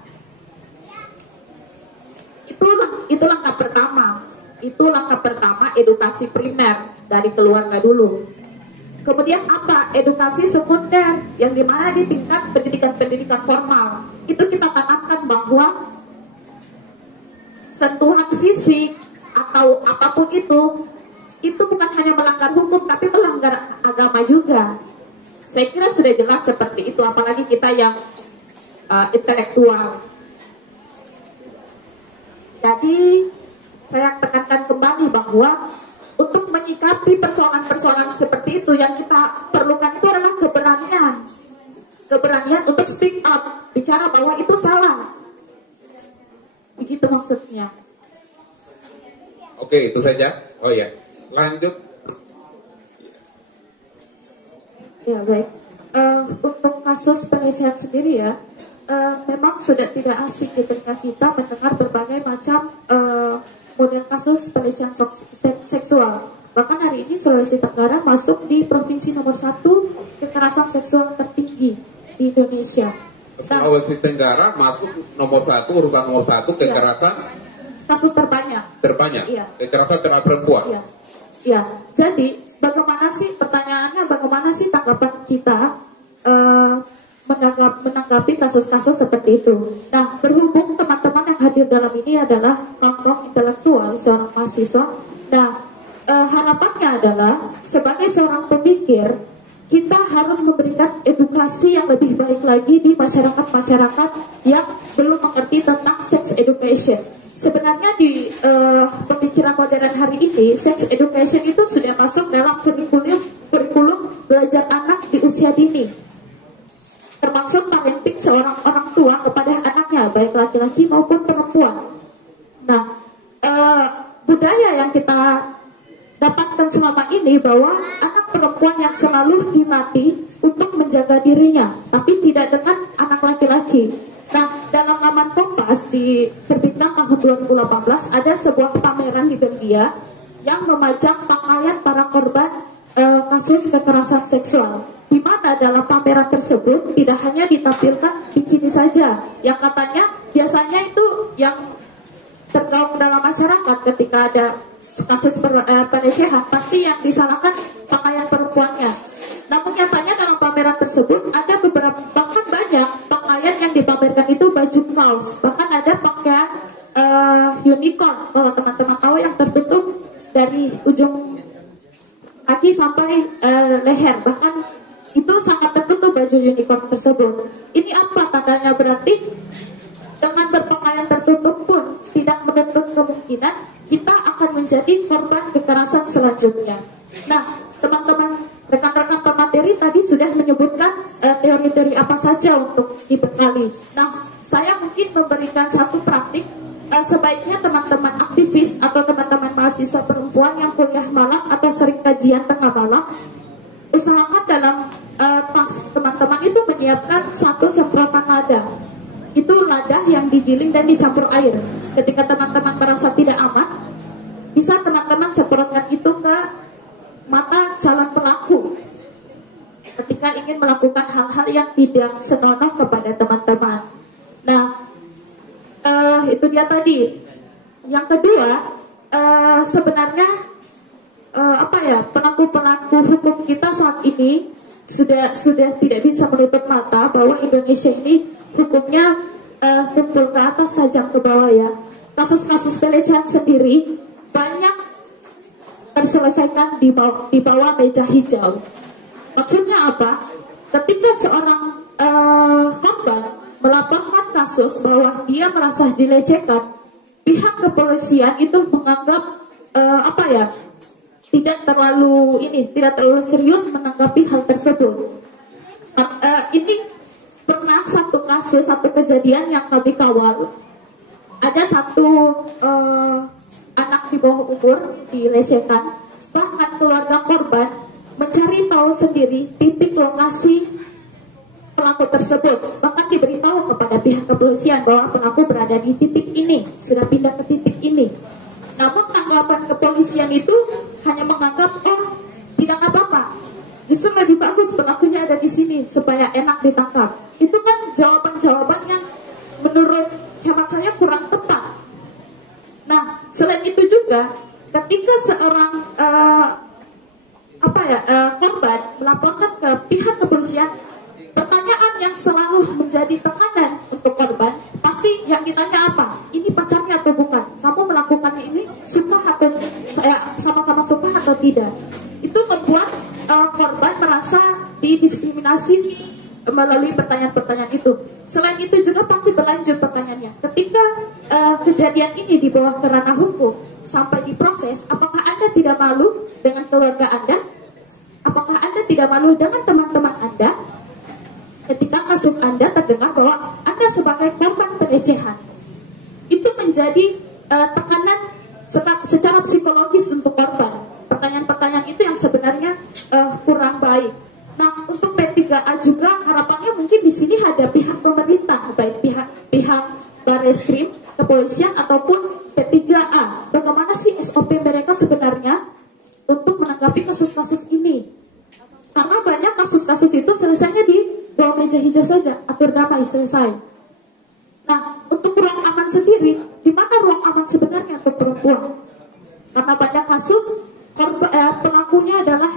Itu langkah pertama. Itu langkah pertama, edukasi primer dari keluarga dulu. Kemudian apa? Edukasi sekunder yang dimana di tingkat pendidikan formal. Itu kita tanamkan bahwa sentuhan fisik atau apapun itu bukan hanya melanggar hukum tapi melanggar agama juga. Saya kira sudah jelas seperti itu, apalagi kita yang intelektual. Jadi saya tekankan kembali bahwa untuk menyikapi persoalan-persoalan seperti itu yang kita perlukan itu adalah keberanian untuk speak up, bicara bahwa itu salah. Begitu maksudnya. Oke, itu saja. Oh ya, lanjut. Ya baik. Untuk kasus pelecehan sendiri ya, memang sudah tidak asing di telinga kita mendengar berbagai macam model kasus pelecehan seksual. Bahkan hari ini Sulawesi Tenggara masuk di provinsi nomor 1 kekerasan seksual tertinggi di Indonesia. Sulawesi Tenggara masuk urutan nomor 1 kekerasan kasus terbanyak. Iya. Kekerasan terhadap perempuan. Iya. Ya, jadi pertanyaannya bagaimana sih tanggapan kita menanggapi kasus-kasus seperti itu. Nah, berhubung teman-teman yang hadir dalam ini adalah kaum intelektual, seorang mahasiswa. Nah, harapannya adalah sebagai seorang pemikir, kita harus memberikan edukasi yang lebih baik lagi di masyarakat-masyarakat yang belum mengerti tentang sex education. Sebenarnya di pemikiran modern hari ini, sex education itu sudah masuk dalam kurikulum belajar anak di usia dini, termasuk parenting seorang orang tua kepada anaknya, baik laki-laki maupun perempuan. Nah, budaya yang kita dapatkan selama ini bahwa anak perempuan yang selalu dilatih untuk menjaga dirinya, tapi tidak dengan anak laki-laki. Nah, dalam laman Kompas di terbitkan tahun 2018 ada sebuah pameran di Belgia yang memajang pakaian para korban kasus kekerasan seksual, di mana dalam pameran tersebut tidak hanya ditampilkan bikini saja, yang katanya biasanya itu yang tergaung dalam masyarakat ketika ada kasus pelecehan, pasti yang disalahkan pakaian perempuannya. Namun nyatanya dalam pameran tersebut ada beberapa, bahkan banyak pakaian yang dipamerkan itu baju kaos, bahkan ada pakaian unicorn, kalau teman-teman tahu, yang tertutup dari ujung kaki sampai leher, bahkan itu sangat tertutup baju unicorn tersebut. Ini apa tandanya? Berarti dengan berpakaian tertutup pun tidak menutup kemungkinan kita akan menjadi korban kekerasan selanjutnya. Nah, teman-teman, rekan-rekan pemateri tadi sudah menyebutkan teori-teori apa saja untuk dibekali. Nah, saya mungkin memberikan satu praktik. Sebaiknya teman-teman aktivis atau teman-teman mahasiswa perempuan yang kuliah malam atau sering kajian tengah malam, usahakan dalam tas teman-teman itu menyiapkan satu semprotan lada. Itu lada yang digiling dan dicampur air. Ketika teman-teman merasa tidak aman, bisa teman-teman semprotkan itu ke mata calon pelaku ketika ingin melakukan hal-hal yang tidak senonoh kepada teman-teman. Nah, itu dia tadi. Yang kedua, sebenarnya pelaku-pelaku hukum kita saat ini sudah tidak bisa menutup mata bahwa Indonesia ini hukumnya tumpul ke atas tajam ke bawah ya. Kasus-kasus pelecehan sendiri banyak terselesaikan di bawah meja hijau. Maksudnya apa? Ketika seorang korban melaporkan kasus bahwa dia merasa dilecehkan, pihak kepolisian itu menganggap tidak terlalu serius menanggapi hal tersebut. Ini pernah satu kasus, satu kejadian yang kami kawal. Ada satu anak di bawah umur dilecehkan, bahkan keluarga korban mencari tahu sendiri titik lokasi pelaku tersebut, bahkan diberitahu kepada pihak kepolisian bahwa pelaku berada di titik ini, sudah pindah ke titik ini. Namun tanggapan kepolisian itu hanya menganggap, oh tidak apa-apa, justru lebih bagus pelakunya ada di sini supaya enak ditangkap. Itu kan jawaban-jawaban yang menurut hemat saya kurang tepat. Nah, selain itu juga ketika seorang korban melaporkan ke pihak kepolisian, pertanyaan yang selalu menjadi tekanan untuk korban, pasti yang ditanya apa? Ini pacarnya atau bukan? Kamu melakukannya ini suka atau sama-sama suka atau tidak? Itu membuat korban merasa didiskriminasi melalui pertanyaan-pertanyaan itu. Selain itu juga pasti berlanjut pertanyaannya. Ketika kejadian ini dibawa ke ranah hukum sampai diproses, apakah Anda tidak malu dengan keluarga Anda? Apakah Anda tidak malu dengan teman-teman Anda? Ketika kasus Anda terdengar bahwa Anda sebagai korban pelecehan, itu menjadi tekanan secara psikologis untuk korban. Pertanyaan-pertanyaan itu yang sebenarnya kurang baik. Nah, untuk P3A juga harapannya mungkin di sini ada pihak pemerintah, baik pihak Barreskrim, kepolisian ataupun P3A. Bagaimana sih SOP mereka sebenarnya untuk menanggapi kasus-kasus ini? Karena banyak kasus-kasus itu selesainya di bawah meja hijau saja, atur damai, selesai. Nah, untuk ruang aman sendiri, di mana ruang aman sebenarnya untuk perempuan? Karena banyak kasus pelakunya adalah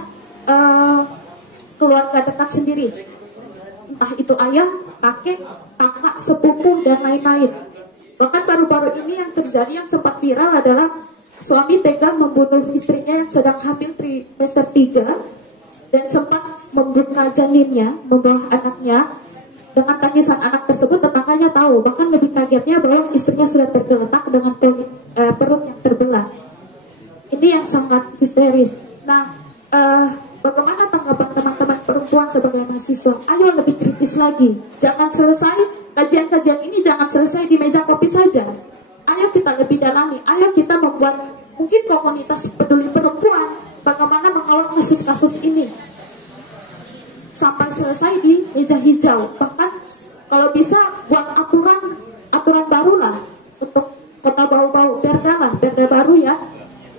keluarga dekat sendiri, entah itu ayah, kakek, kakak, sepupu, dan lain-lain. Bahkan baru-baru ini yang terjadi yang sempat viral adalah suami tega membunuh istrinya yang sedang hamil trimester 3 dan sempat membuka janinnya, membawa anaknya. Dengan tangisan anak tersebut, tetangganya tahu. Bahkan lebih kagetnya bahwa istrinya sudah tergeletak dengan perut yang terbelah. Ini yang sangat histeris. Nah, bagaimana tanggapan teman-teman perempuan sebagai mahasiswa? Ayo lebih kritis lagi. Jangan selesai kajian-kajian ini, jangan selesai di meja kopi saja. Ayo kita lebih dalami. Ayo kita membuat mungkin komunitas peduli perempuan. Bagaimana mengawal kasus-kasus ini sampai selesai di meja hijau. Bahkan kalau bisa buat aturan barulah untuk kota bau-bau, perda baru ya,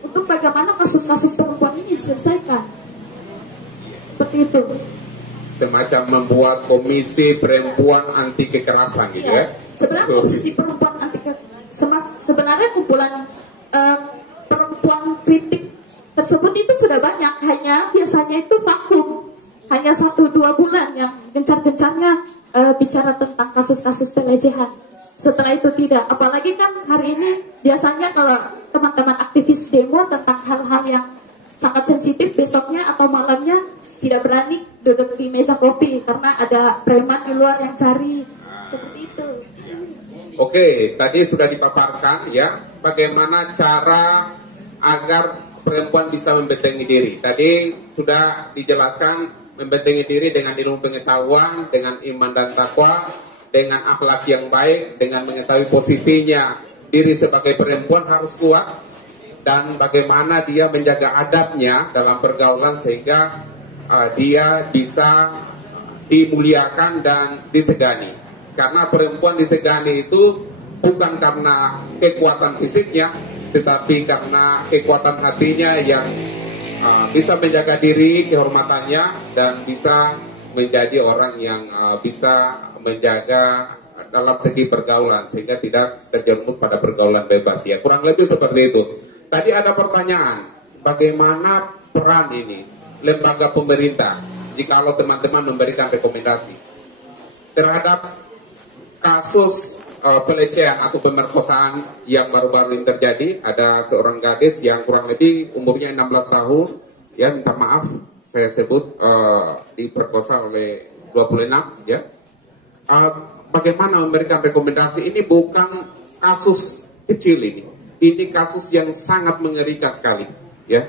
untuk bagaimana kasus-kasus perempuan ini diselesaikan. Seperti itu. Semacam membuat komisi perempuan anti kekerasan gitu ya. Sebenarnya komisi perempuan anti sebenarnya kumpulan perempuan kritik tersebut itu sudah banyak, hanya biasanya itu vakum. Hanya 1-2 bulan yang gencar-gencarnya bicara tentang kasus-kasus pelecehan. Setelah itu tidak. Apalagi kan hari ini biasanya kalau teman-teman aktivis demo tentang hal-hal yang sangat sensitif, besoknya atau malamnya tidak berani duduk di meja kopi karena ada preman di luar yang cari. Seperti itu. Oke, tadi sudah dipaparkan ya bagaimana cara agar perempuan bisa membentengi diri. Tadi sudah dijelaskan membentengi diri dengan ilmu pengetahuan, dengan iman dan takwa, dengan akhlak yang baik, dengan mengetahui posisinya diri sebagai perempuan harus kuat, dan bagaimana dia menjaga adabnya dalam pergaulan sehingga dia bisa dimuliakan dan disegani. Karena perempuan disegani itu bukan karena kekuatan fisiknya, tetapi karena kekuatan hatinya yang bisa menjaga diri, kehormatannya, dan bisa menjadi orang yang bisa menjaga dalam segi pergaulan sehingga tidak terjerumus pada pergaulan bebas ya. Kurang lebih seperti itu. Tadi ada pertanyaan, bagaimana peran ini lembaga pemerintah jikalau teman-teman memberikan rekomendasi terhadap kasus pelecehan atau pemerkosaan yang baru-baru ini terjadi. Ada seorang gadis yang kurang lebih umurnya 16 tahun, ya minta maaf saya sebut diperkosa oleh 26 ya. Bagaimana memberikan rekomendasi? Ini bukan kasus kecil ini kasus yang sangat mengerikan sekali ya.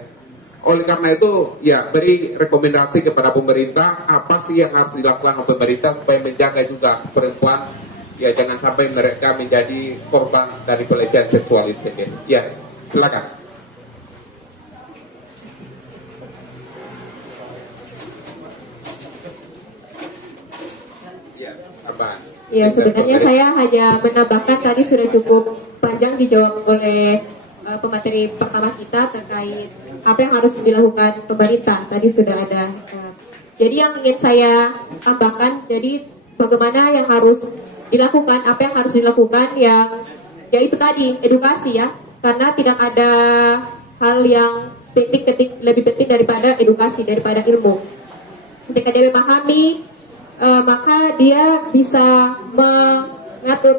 Oleh karena itu ya beri rekomendasi kepada pemerintah apa sih yang harus dilakukan oleh pemerintah supaya menjaga juga perempuan. Ya jangan sampai mereka menjadi korban dari pelecehan seksual itu sendiri. Ya, silakan. Ya, apa? Ya, sebenarnya saya hanya menambahkan tadi sudah cukup panjang dijawab oleh pemateri pertama kita terkait apa yang harus dilakukan pemerintah. Tadi sudah ada. Jadi yang ingin saya tambahkan, jadi bagaimana yang harus dilakukan, apa yang harus dilakukan ya itu tadi edukasi ya, karena tidak ada hal yang lebih penting daripada edukasi, daripada ilmu. Ketika dia memahami maka dia bisa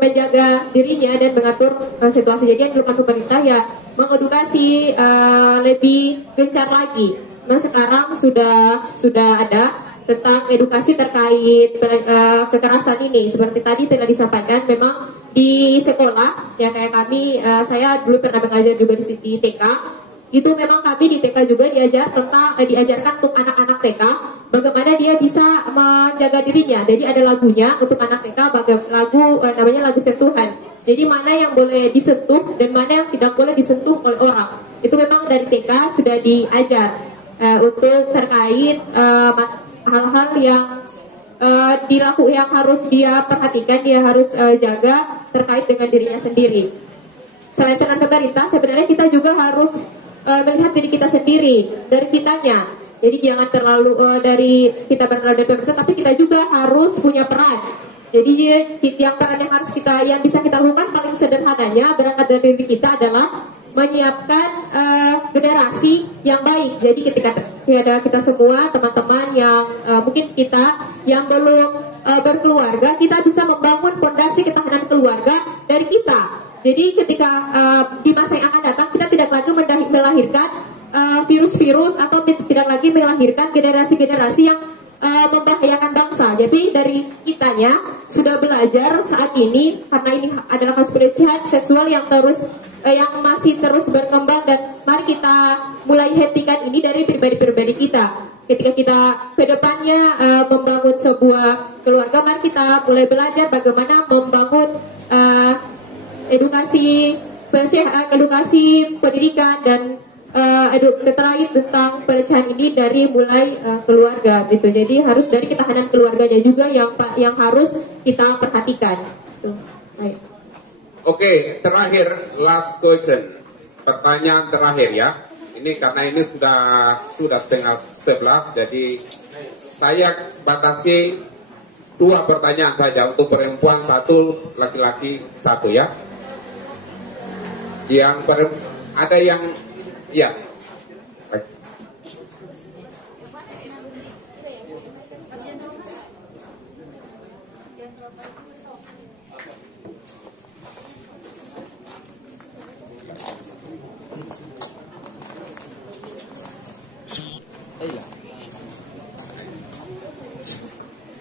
menjaga dirinya dan mengatur situasi. Jadi yang dilakukan pemerintah ya mengedukasi lebih gencar lagi. Nah sekarang sudah ada tentang edukasi terkait kekerasan ini. Seperti tadi telah disampaikan, memang di sekolah ya kayak kami, saya dulu pernah mengajar juga di TK. Itu memang kami di TK juga diajarkan untuk anak-anak TK bagaimana dia bisa menjaga dirinya. Jadi ada lagunya untuk anak TK, namanya lagu sentuhan. Jadi mana yang boleh disentuh dan mana yang tidak boleh disentuh oleh orang. Itu memang dari TK sudah diajar untuk terkait hal-hal yang yang harus dia perhatikan, dia harus jaga terkait dengan dirinya sendiri. Selain peran pemerintah, sebenarnya kita juga harus melihat diri kita sendiri dari kitanya. Jadi jangan terlalu dari kita berada dari pemerintah, tapi kita juga harus punya peran. Jadi yang peran yang bisa kita lakukan paling sederhananya berangkat dari diri kita adalah menyiapkan generasi yang baik. Jadi ketika kita semua teman-teman yang mungkin kita yang belum berkeluarga, kita bisa membangun fondasi ketahanan keluarga dari kita. Jadi ketika di masa yang akan datang kita tidak lagi melahirkan virus-virus atau tidak lagi melahirkan generasi-generasi yang membahayakan bangsa. Jadi dari kitanya sudah belajar saat ini, karena ini adalah kasus pelecehan seksual yang masih terus berkembang, dan mari kita mulai hentikan ini dari pribadi-pribadi kita. Ketika kita ke depannya membangun sebuah keluarga, mari kita mulai belajar bagaimana membangun edukasi pendidikan dan terkait tentang pelecehan ini dari mulai keluarga gitu. Jadi harus dari ketahanan keluarganya juga yang harus kita perhatikan. Tuh, saya. Oke, terakhir last question. Pertanyaan terakhir ya. Ini karena ini sudah 10:30, jadi saya batasi 2 pertanyaan saja untuk perempuan 1, laki-laki 1 ya. Ada yang ya. Baik.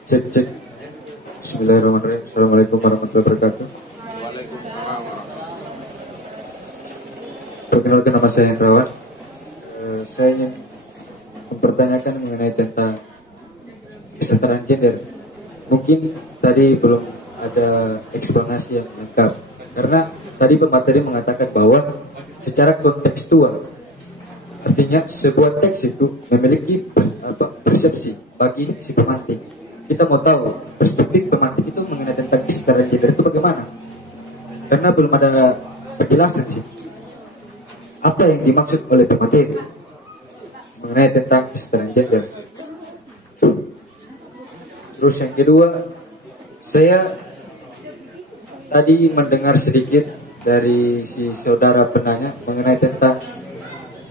Cek. Bismillahirrahmanirrahim. Assalamualaikum warahmatullahi wabarakatuh. Perkenalkan, nama saya Hendrawan. Saya ingin mempertanyakan mengenai tentang kesetaraan gender. Mungkin tadi belum ada eksplanasi yang lengkap, karena tadi pemateri mengatakan bahwa secara kontekstual, artinya sebuah teks itu memiliki persepsi bagi si pemantik. Kita mau tahu perspektif pemantik itu mengenai tentang kesetaraan gender itu bagaimana, karena belum ada penjelasan sih apa yang dimaksud oleh pemateri mengenai tentang kesetaraan gender. Terus yang kedua, saya tadi mendengar sedikit dari si saudara penanya mengenai tentang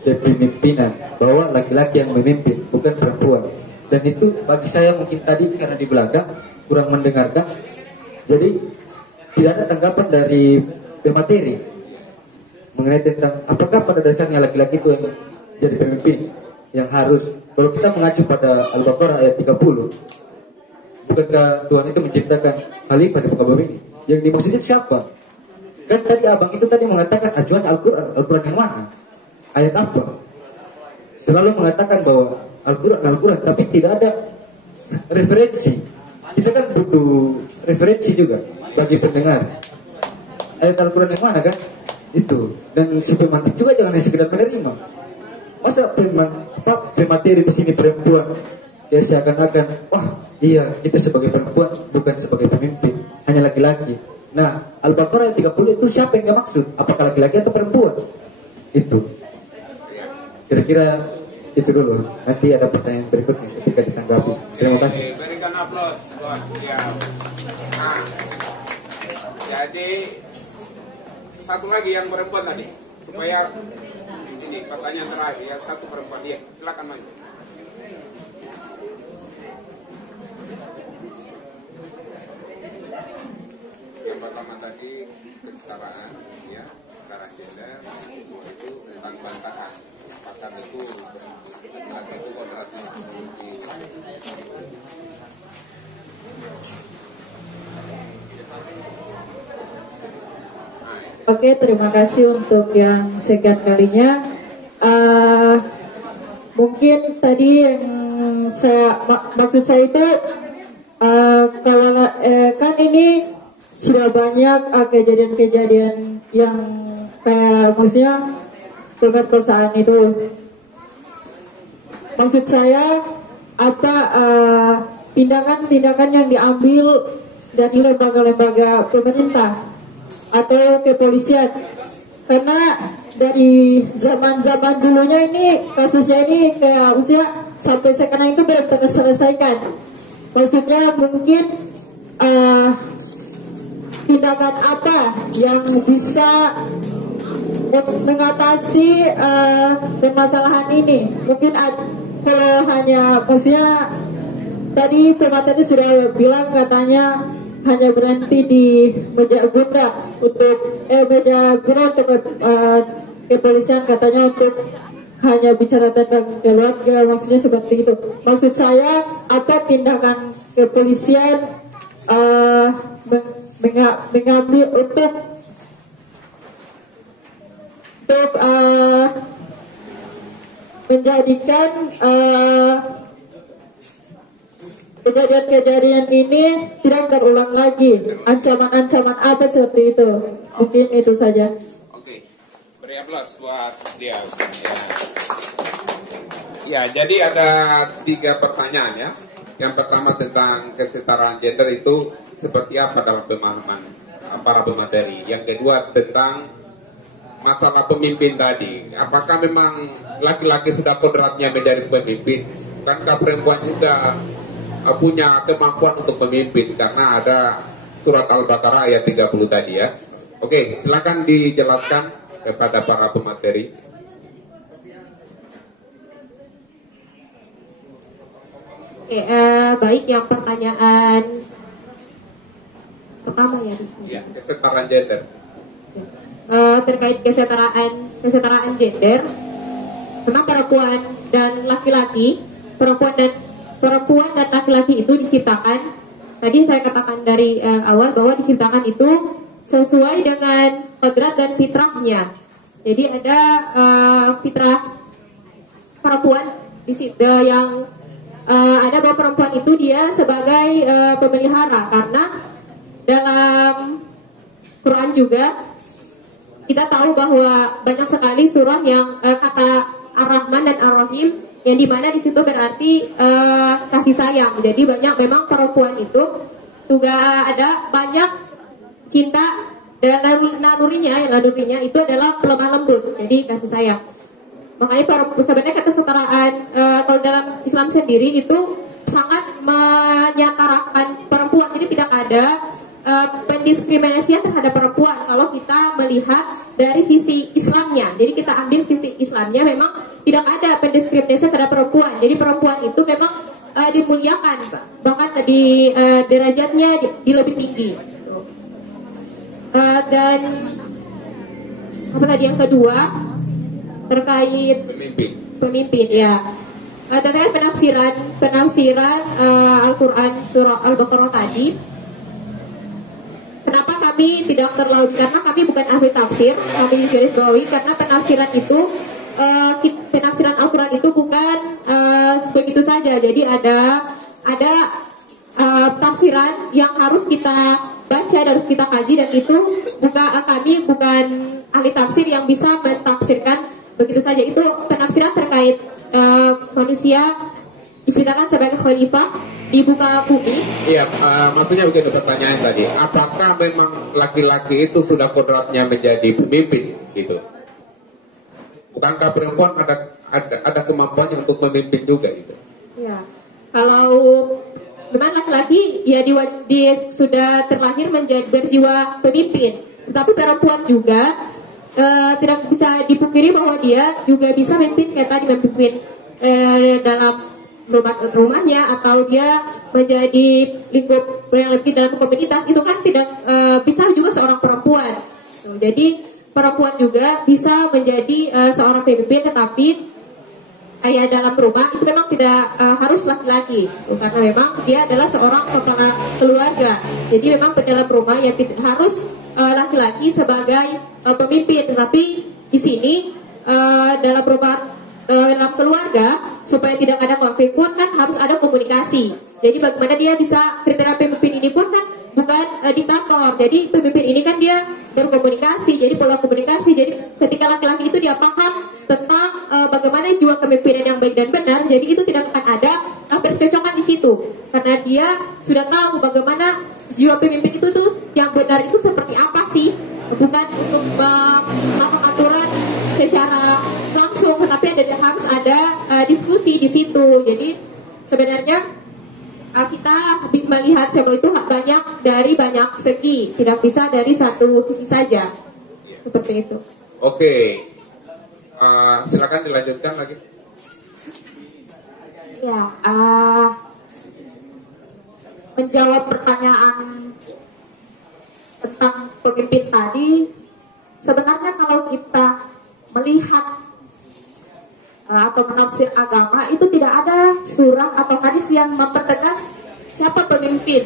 kepemimpinan, bahwa laki-laki yang memimpin bukan perempuan. Dan itu bagi saya mungkin tadi karena di belakang kurang mendengarkan, jadi tidak ada tanggapan dari pemateri mengenai tentang apakah pada dasarnya laki-laki itu yang jadi pemimpin yang harus. Kalau kita mengacu pada Al-Baqarah ayat 30, bukankah Tuhan itu menciptakan khalifah di muka bumi ini? Yang dimaksudnya siapa? Kan tadi abang itu tadi mengatakan ajuan Al-Quran yang mana? Ayat apa? Selalu mengatakan bahwa Al-Quran, tapi tidak ada referensi. Kita kan butuh referensi juga bagi pendengar. Ayat Al-Quran yang mana kan? Itu. Dan si pemantik juga jangan hanya sekedar menerima. Masa pemateri di sini perempuan, ya seakan-akan, wah iya kita sebagai perempuan bukan sebagai pemimpin, hanya laki-laki. Nah, Al-Baqarah ayat 30 itu siapa yang maksud? Apakah laki-laki atau perempuan? Itu. Kira-kira itu dulu. Nanti ada pertanyaan berikutnya ketika ditanggapi. Terima kasih. Berikan aplaus buat dia. Nah, jadi satu lagi yang perempuan tadi, supaya ini pertanyaan terakhir, yang satu perempuan dia, silakan maju. Yang pertama tadi kesetaraan, ya, kesetaraan gender, itu tentang bantahan. Apakah itu laki itu kodrasnya Oke, terima kasih untuk yang sekian kalinya. Mungkin tadi yang maksud saya itu kalau kan ini sudah banyak kejadian-kejadian yang kayak maksudnya pemerkosaan itu. Maksud saya apa tindakan-tindakan yang diambil dari lembaga-lembaga pemerintah atau kepolisian, karena dari zaman-zaman dulunya ini kasusnya ini kayak usia sampai sekarang itu belum terselesaikan. Maksudnya mungkin tindakan apa yang bisa mengatasi permasalahan ini? Mungkin kalau hanya maksudnya tadi pemateri sudah bilang katanya hanya berhenti di meja bunda untuk meja bunda untuk kepolisian, katanya untuk hanya bicara tentang keluarga, maksudnya seperti itu. Maksud saya apa tindakan kepolisian mengambil untuk menjadikan kejadian-kejadian ini tidak terulang lagi. Ancaman-ancaman apa seperti itu? Mungkin itu saja. Oke, beri aplaus buat dia. Ya, jadi ada 3 pertanyaan ya. Yang pertama tentang kesetaraan gender itu seperti apa dalam pemahaman para pemateri. Yang kedua tentang masalah pemimpin tadi. Apakah memang laki-laki sudah kodratnya menjadi pemimpin? Bukankah perempuan juga punya kemampuan untuk memimpin? Karena ada surat Al-Baqarah ayat 30 tadi ya. Oke, silakan dijelaskan kepada para pemateri. Oke, baik, yang pertanyaan pertama ya. Ya, kesetaraan gender. Terkait kesetaraan gender, memang perempuan dan laki-laki, perempuan dan laki-laki itu diciptakan. Tadi saya katakan dari awal bahwa diciptakan itu sesuai dengan kodrat dan fitrahnya. Jadi ada fitrah perempuan di situ yang ada bahwa perempuan itu dia sebagai pemelihara, karena dalam Quran juga kita tahu bahwa banyak sekali surah yang kata Ar-Rahman dan Ar-Rahim, yang dimana di situ berarti kasih sayang. Jadi banyak memang perempuan itu juga ada banyak cinta, dan nalurinya itu adalah lemah lembut, jadi kasih sayang. Makanya sebenarnya kesetaraan kalau dalam Islam sendiri itu sangat menyetarakan perempuan. Jadi tidak ada pendiskriminasian terhadap perempuan kalau kita melihat dari sisi Islamnya. Jadi kita ambil sisi Islamnya, memang tidak ada pendiskriminasian terhadap perempuan. Jadi perempuan itu memang dimuliakan, bahkan di derajatnya di lebih tinggi. Dan apa tadi yang kedua terkait pemimpin ya. Terkait penafsiran Al-Quran surah Al-Baqarah tadi. Kenapa kami tidak terlalu, karena kami bukan ahli tafsir, kami garis bawahi, karena penafsiran itu penafsiran Al-Quran itu bukan begitu saja. Jadi ada tafsiran yang harus kita baca, harus kita kaji, dan itu kami bukan ahli tafsir yang bisa mentafsirkan begitu saja. Itu penafsiran terkait manusia diciptakan sebagai khalifah di muka bumi. Iya, maksudnya begitu pertanyaan tadi. Apakah memang laki-laki itu sudah kodratnya menjadi pemimpin gitu? Bukankah perempuan ada kemampuannya untuk memimpin juga gitu? Iya, kalau memang laki-laki ya dia sudah terlahir menjadi berjiwa pemimpin, tetapi perempuan juga tidak bisa dipungkiri bahwa dia juga bisa memimpin, kayak tadi memimpin dalam rumahnya, atau dia menjadi lingkup yang lebih dalam komunitas. Itu kan tidak bisa juga seorang perempuan. Jadi perempuan juga bisa menjadi seorang pemimpin, tetapi ayah dalam rumah itu memang tidak harus laki-laki, karena memang dia adalah seorang kepala keluarga. Jadi memang dalam rumah ya tidak harus laki-laki sebagai pemimpin, tetapi di sini dalam rumah dalam keluarga, supaya tidak ada konflik pun kan harus ada komunikasi. Jadi bagaimana dia bisa, kriteria pemimpin ini pun kan bukan diktator. Jadi pemimpin ini kan dia berkomunikasi, jadi pola komunikasi. Jadi ketika laki-laki itu dia paham tentang bagaimana jiwa kepemimpinan yang baik dan benar, jadi itu tidak akan ada percekcokan di situ, karena dia sudah tahu bagaimana jiwa pemimpin itu tuh yang benar itu seperti apa sih, bukan untuk melakukan aturan secara langsung, tetapi harus ada diskusi di situ. Jadi sebenarnya kita melihat semua itu dari banyak segi, tidak bisa dari satu sisi saja, seperti itu. Oke, silakan dilanjutkan lagi. Ya, menjawab pertanyaan tentang pemimpin tadi, sebenarnya kalau kita melihat atau menafsir agama itu tidak ada surat atau hadis yang mempertegas siapa pemimpin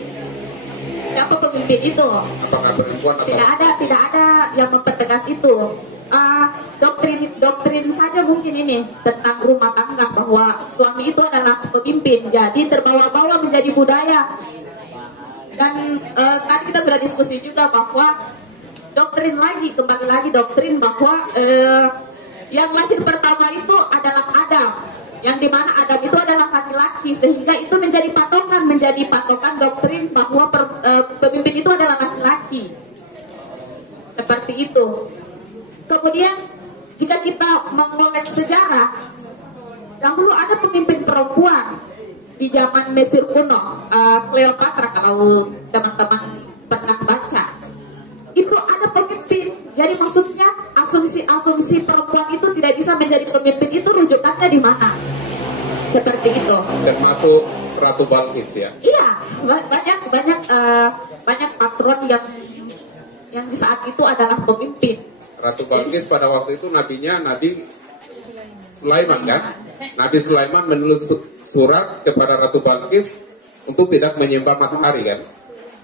itu. Apakah perempuan atau Tidak ada yang mempertegas itu. Doktrin saja mungkin ini tentang rumah tangga bahwa suami itu adalah pemimpin, jadi terbawa-bawa menjadi budaya. Dan tadi kita sudah diskusi juga bahwa kembali lagi doktrin bahwa yang lahir pertama itu adalah Adam, yang dimana Adam itu adalah laki-laki, sehingga itu menjadi patokan doktrin bahwa pemimpin itu adalah laki-laki. Seperti itu. Kemudian jika kita mengolek sejarah, dahulu ada pemimpin perempuan di zaman Mesir kuno, Cleopatra, kalau teman-teman pernah baca. Itu ada pemimpin. Jadi maksudnya asumsi perempuan itu tidak bisa menjadi pemimpin itu rujukannya di mana? Seperti itu. termasuk Ratu Balkis ya? Iya, banyak patron yang di saat itu adalah pemimpin. Ratu Balkis pada waktu itu nabinya Nabi Sulaiman kan? Nabi Sulaiman menulis surat kepada Ratu Balkis untuk tidak menyembah matahari kan?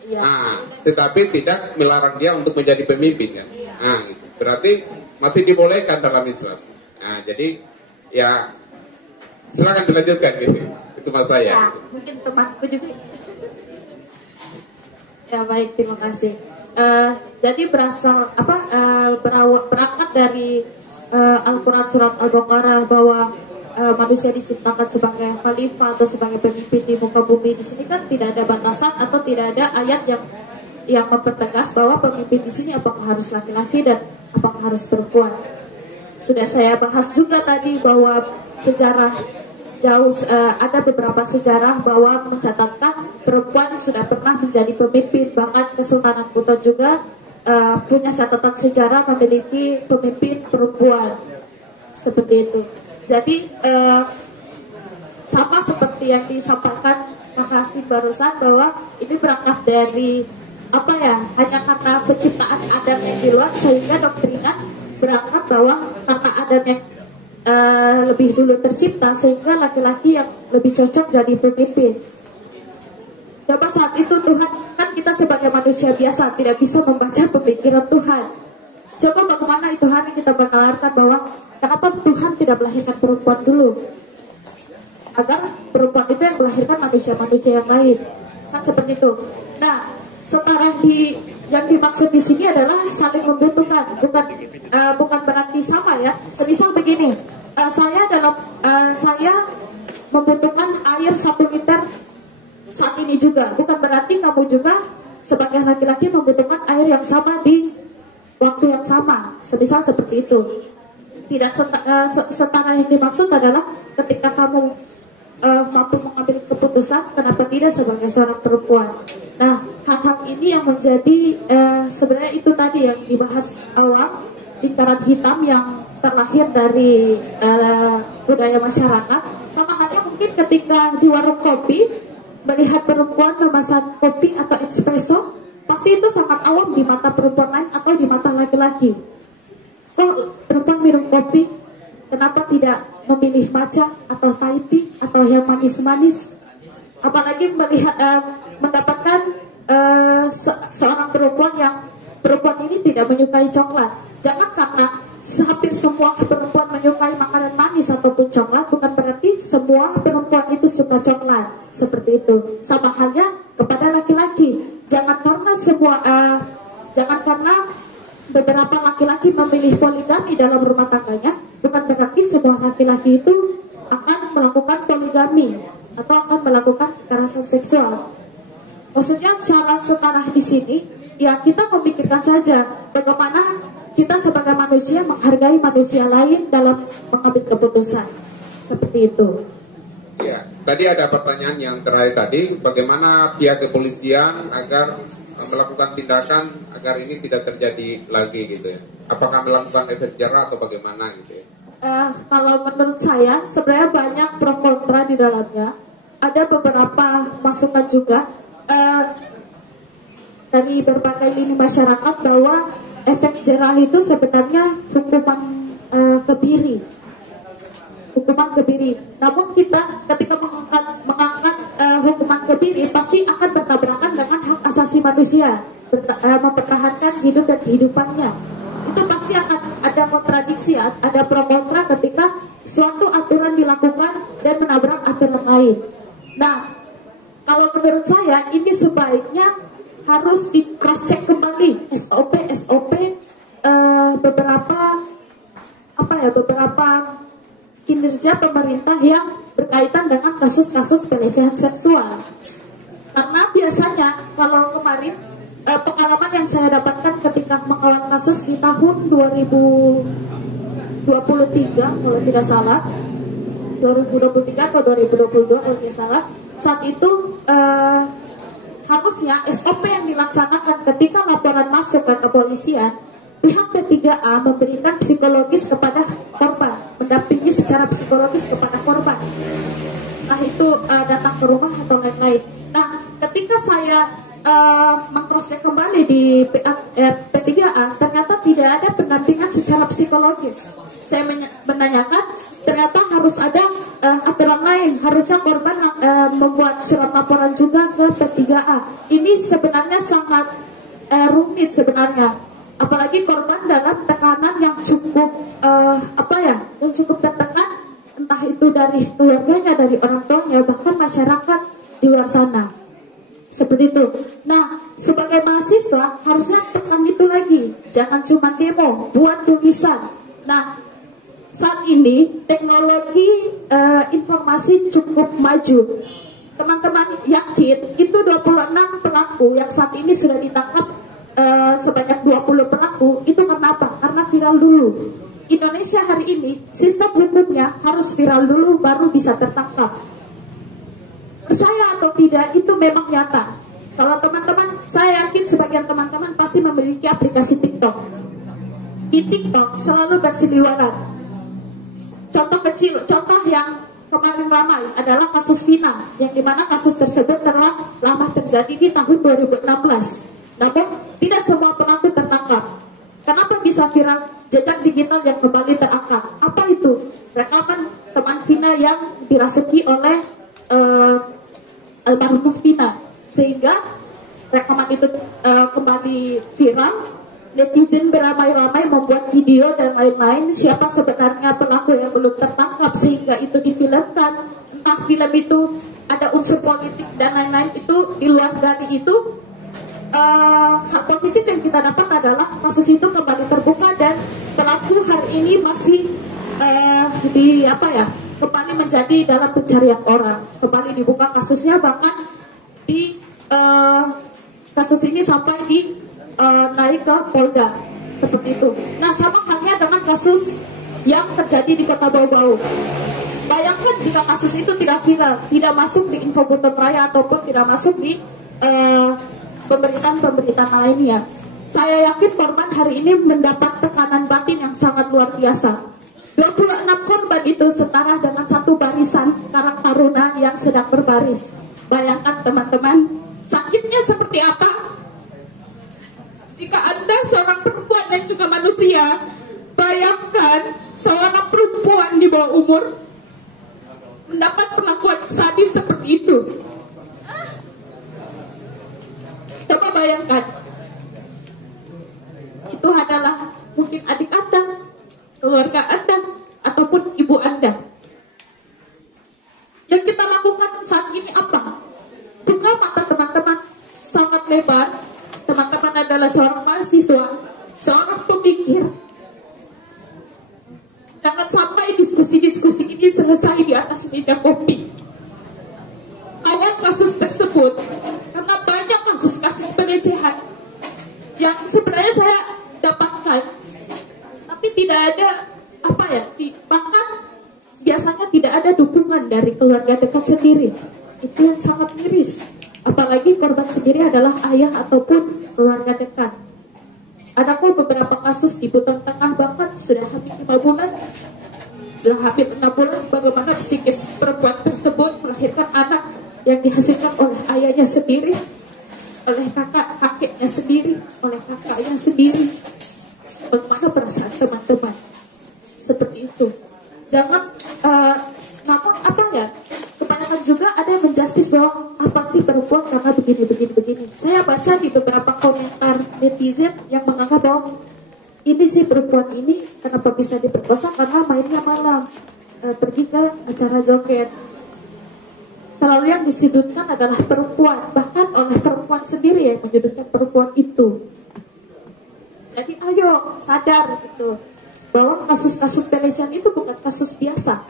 Iya. Nah, tetapi tidak melarang dia untuk menjadi pemimpin kan? Nah, gitu. Berarti masih dibolehkan dalam Islam. Nah, jadi ya silakan dilanjutkan gitu. Itu mas saya. Ya, mungkin temanku juga. Ya baik, terima kasih. Jadi berangkat dari Al-Quran surat Al-Baqarah bahwa manusia diciptakan sebagai khalifah atau sebagai pemimpin di muka bumi. Di sini kan tidak ada batasan atau tidak ada ayat yang mempertegas bahwa pemimpin di sini apakah harus laki-laki dan apakah harus perempuan. Sudah saya bahas juga tadi bahwa sejarah ada beberapa sejarah bahwa mencatatkan perempuan sudah pernah menjadi pemimpin, bahkan Kesultanan Buton juga punya catatan sejarah memiliki pemimpin perempuan seperti itu. Jadi sama seperti yang disampaikan Kak Hasib barusan bahwa ini berangkat dari hanya karena penciptaan Adam yang di luar, sehingga doktrinan berangkat bahwa karena Adam yang lebih dulu tercipta sehingga laki-laki yang lebih cocok jadi pemimpin. Coba saat itu Tuhan, kan kita sebagai manusia biasa tidak bisa membaca pemikiran Tuhan. Coba bagaimana itu hari kita menalarkan bahwa kenapa Tuhan tidak melahirkan perempuan dulu, agar perempuan itu yang melahirkan manusia-manusia yang lain, kan seperti itu. Nah, setara yang dimaksud di sini adalah saling membutuhkan, bukan berarti sama ya. Semisal begini, saya membutuhkan air 1 liter saat ini juga, bukan berarti kamu juga sebagai laki-laki membutuhkan air yang sama di waktu yang sama. Semisal seperti itu. Tidak setara yang dimaksud adalah ketika kamu mampu mengambil keputusan, kenapa tidak sebagai seorang perempuan. Nah, hal-hal ini yang menjadi sebenarnya itu tadi yang dibahas awal, lingkaran hitam yang terlahir dari budaya masyarakat. Sama halnya mungkin ketika di warung kopi melihat perempuan memesan kopi atau espresso, pasti itu sangat awam di mata perempuan lain atau di mata laki-laki. Kok perempuan minum kopi, kenapa tidak memilih matcha atau Thai tea atau yang manis-manis? Apalagi mendapatkan seorang perempuan ini tidak menyukai coklat. Jangan karena hampir semua perempuan menyukai makanan manis ataupun coklat, bukan berarti semua perempuan itu suka coklat. Seperti itu. Sama halnya kepada laki-laki. Jangan karena beberapa laki-laki memilih poligami dalam rumah tangganya, bukan berarti semua laki-laki itu akan melakukan poligami atau akan melakukan kekerasan seksual. Maksudnya secara setara di sini, ya kita memikirkan saja bagaimana kita sebagai manusia menghargai manusia lain dalam mengambil keputusan. Seperti itu. Ya, tadi ada pertanyaan yang terakhir tadi, bagaimana pihak kepolisian agar melakukan tindakan agar ini tidak terjadi lagi gitu ya? Apakah melakukan efek jerah atau bagaimana gitu ya? Kalau menurut saya sebenarnya banyak pro kontra di dalamnya. Ada beberapa masukan juga. dari berbagai lini masyarakat bahwa efek jerah itu sebenarnya hukuman kebiri. Hukuman kebiri. Namun kita ketika mengangkat hukuman kebiri pasti akan bertabrakan dengan hak asasi manusia, mempertahankan hidup dan kehidupannya. Itu pasti akan ada kontradiksi, ada pro kontra ketika suatu aturan dilakukan dan menabrak aturan lain. Nah, kalau menurut saya ini sebaiknya harus di cross check kembali SOP beberapa kinerja pemerintah yang berkaitan dengan kasus-kasus pelecehan seksual. Karena biasanya kalau kemarin pengalaman yang saya dapatkan ketika mengawal kasus di tahun 2023 kalau tidak salah, 2023 atau 2022 kalau tidak salah, saat itu harusnya SOP yang dilaksanakan ketika laporan masuk ke kepolisian, pihak P3A memberikan psikologis kepada korban, mendampingi secara psikologis kepada korban. Nah itu datang ke rumah atau lain-lain. Nah ketika saya mengcross-check kembali di P3A, ternyata tidak ada pendampingan secara psikologis. Saya menanyakan, ternyata harus ada aturan lain. Harusnya korban membuat surat laporan juga ke P3A. Ini sebenarnya sangat rumit sebenarnya. Apalagi korban dalam tekanan yang cukup yang cukup tertekan, entah itu dari keluarganya, dari orang tuanya, bahkan masyarakat di luar sana. Seperti itu. Nah, sebagai mahasiswa harusnya tekan itu lagi. Jangan cuma demo, buat tulisan. Nah, saat ini teknologi informasi cukup maju. Teman-teman yakin itu 26 pelaku yang saat ini sudah ditangkap sebanyak 20 pelaku itu kenapa? Karena viral dulu. Indonesia hari ini sistem hukumnya harus viral dulu baru bisa tertangkap. Percaya atau tidak itu memang nyata. Kalau teman-teman, saya yakin sebagian teman-teman pasti memiliki aplikasi TikTok. Di TikTok selalu berseliweran. Contoh kecil, contoh yang kemarin ramai adalah kasus Vina, yang dimana kasus tersebut telah lama terjadi di tahun 2016. Namun tidak semua pelaku tertangkap. Kenapa bisa viral? Jejak digital yang kembali terangkat. Apa itu? Rekaman teman Vina yang dirasuki oleh almarhum Vina, sehingga rekaman itu kembali viral. Netizen beramai-ramai membuat video dan lain-lain. Siapa sebenarnya pelaku yang belum tertangkap sehingga itu difilmkan. Entah film itu ada unsur politik dan lain-lain. Itu di luar dari itu, hal positif yang kita dapat adalah kasus itu kembali terbuka dan pelaku hari ini masih kembali menjadi dalam pencarian orang. Kembali dibuka kasusnya, bahkan di kasus ini sampai di naik ke Polda, seperti itu. Nah, sama halnya dengan kasus yang terjadi di Kota Bau-Bau. Bayangkan jika kasus itu tidak viral, tidak masuk di info Buton Raya ataupun tidak masuk di pemberitaan-pemberitaan lainnya. Saya yakin korban hari ini mendapat tekanan batin yang sangat luar biasa. 26 korban itu setara dengan satu barisan Karang Taruna yang sedang berbaris. Bayangkan teman-teman, sakitnya seperti apa? Jika Anda seorang perempuan yang juga manusia, bayangkan seorang perempuan di bawah umur mendapat perlakuan sadis seperti itu. Coba bayangkan, itu adalah mungkin adik Anda, keluarga Anda, ataupun ibu Anda. Yang kita lakukan saat ini apa? Buka mata teman-teman sangat lebar. Teman-teman adalah seorang mahasiswa, seorang pemikir. Jangan sampai diskusi-diskusi ini selesai di atas meja kopi. Awal kasus tersebut, karena banyak kasus-kasus pelecehan yang sebenarnya saya dapatkan, tapi tidak ada bahkan biasanya tidak ada dukungan dari keluarga dekat sendiri. Itu yang sangat miris. Apalagi korban sendiri adalah ayah ataupun keluarga dekat. Adakah beberapa kasus di Buton Tengah bahkan sudah hampir 5 bulan, sudah hampir 6 bulan, bagaimana psikis perempuan tersebut melahirkan anak yang dihasilkan oleh ayahnya sendiri, oleh kakeknya saudaranya sendiri, oleh kakaknya sendiri. Bagaimana perasaan teman-teman? Seperti itu. Jangan, namun apa ya? Kebanyakan juga ada yang menjustis bahwa apa sih perempuan karena begini. Saya baca di beberapa komentar netizen yang menganggap bahwa ini sih perempuan ini kenapa bisa diperkosa karena mainnya malam, pergi ke acara joget. Selalu yang disudutkan adalah perempuan, bahkan oleh perempuan sendiri yang menyudutkan perempuan itu. Jadi ayo sadar gitu bahwa kasus-kasus pelecehan itu bukan kasus biasa,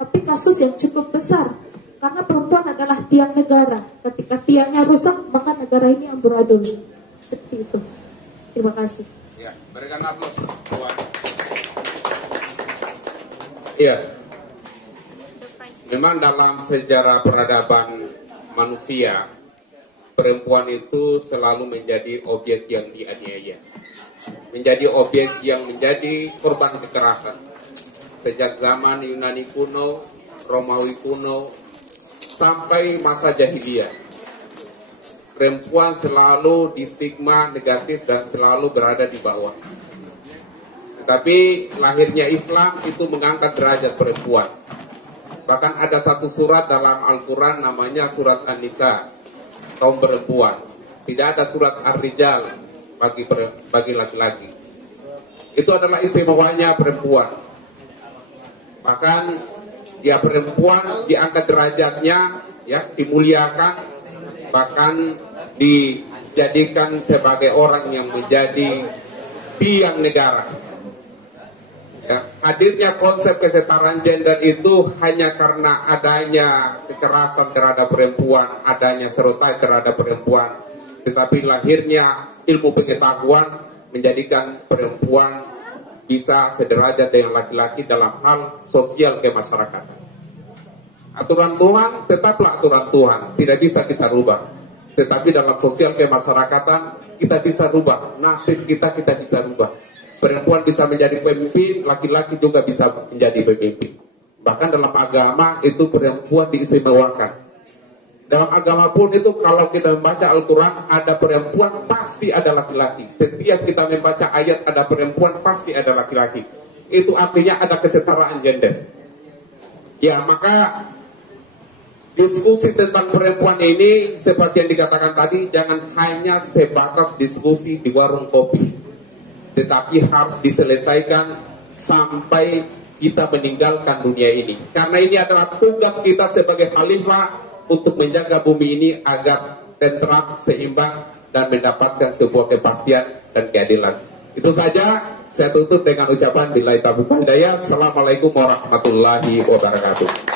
tapi kasus yang cukup besar. Karena perempuan adalah tiang negara. Ketika tiangnya rusak, maka negara ini amburadul. Seperti itu. Terima kasih. Ya, berikan aplaus. Iya. Memang dalam sejarah peradaban manusia, perempuan itu selalu menjadi objek yang dianiaya, menjadi objek yang menjadi korban kekerasan. Sejak zaman Yunani kuno, Romawi kuno, sampai masa jahiliyah, perempuan selalu distigma negatif dan selalu berada di bawah. Tetapi lahirnya Islam itu mengangkat derajat perempuan. Bahkan ada satu surat dalam Al-Quran namanya surat An-Nisa, kaum perempuan. Tidak ada surat Ar-Rijal bagi laki-laki. Itu adalah istimewanya perempuan. Bahkan dia perempuan diangkat derajatnya, ya, dimuliakan, bahkan dijadikan sebagai orang yang menjadi tiang negara. Ya, hadirnya konsep kesetaraan gender itu hanya karena adanya kekerasan terhadap perempuan, adanya stereotip terhadap perempuan. Tetapi lahirnya ilmu pengetahuan menjadikan perempuan bisa sederajat dengan laki-laki dalam hal sosial kemasyarakatan. Aturan Tuhan tetaplah aturan Tuhan, tidak bisa kita rubah. Tetapi dalam sosial kemasyarakatan kita bisa rubah, nasib kita bisa rubah. Perempuan bisa menjadi pemimpin, laki-laki juga bisa menjadi pemimpin. Bahkan dalam agama itu perempuan diistimewakan. Dalam agama pun itu kalau kita membaca Al-Quran ada perempuan pasti ada laki-laki. Setiap kita membaca ayat ada perempuan pasti ada laki-laki. Itu artinya ada kesetaraan gender. Ya, maka diskusi tentang perempuan ini seperti yang dikatakan tadi, jangan hanya sebatas diskusi di warung kopi, tetapi harus diselesaikan sampai kita meninggalkan dunia ini. Karena ini adalah tugas kita sebagai khalifah untuk menjaga bumi ini agar tentram, seimbang, dan mendapatkan sebuah kepastian dan keadilan. Itu saja, saya tutup dengan ucapan billahi taufiq wal hidayah. Assalamualaikum warahmatullahi wabarakatuh.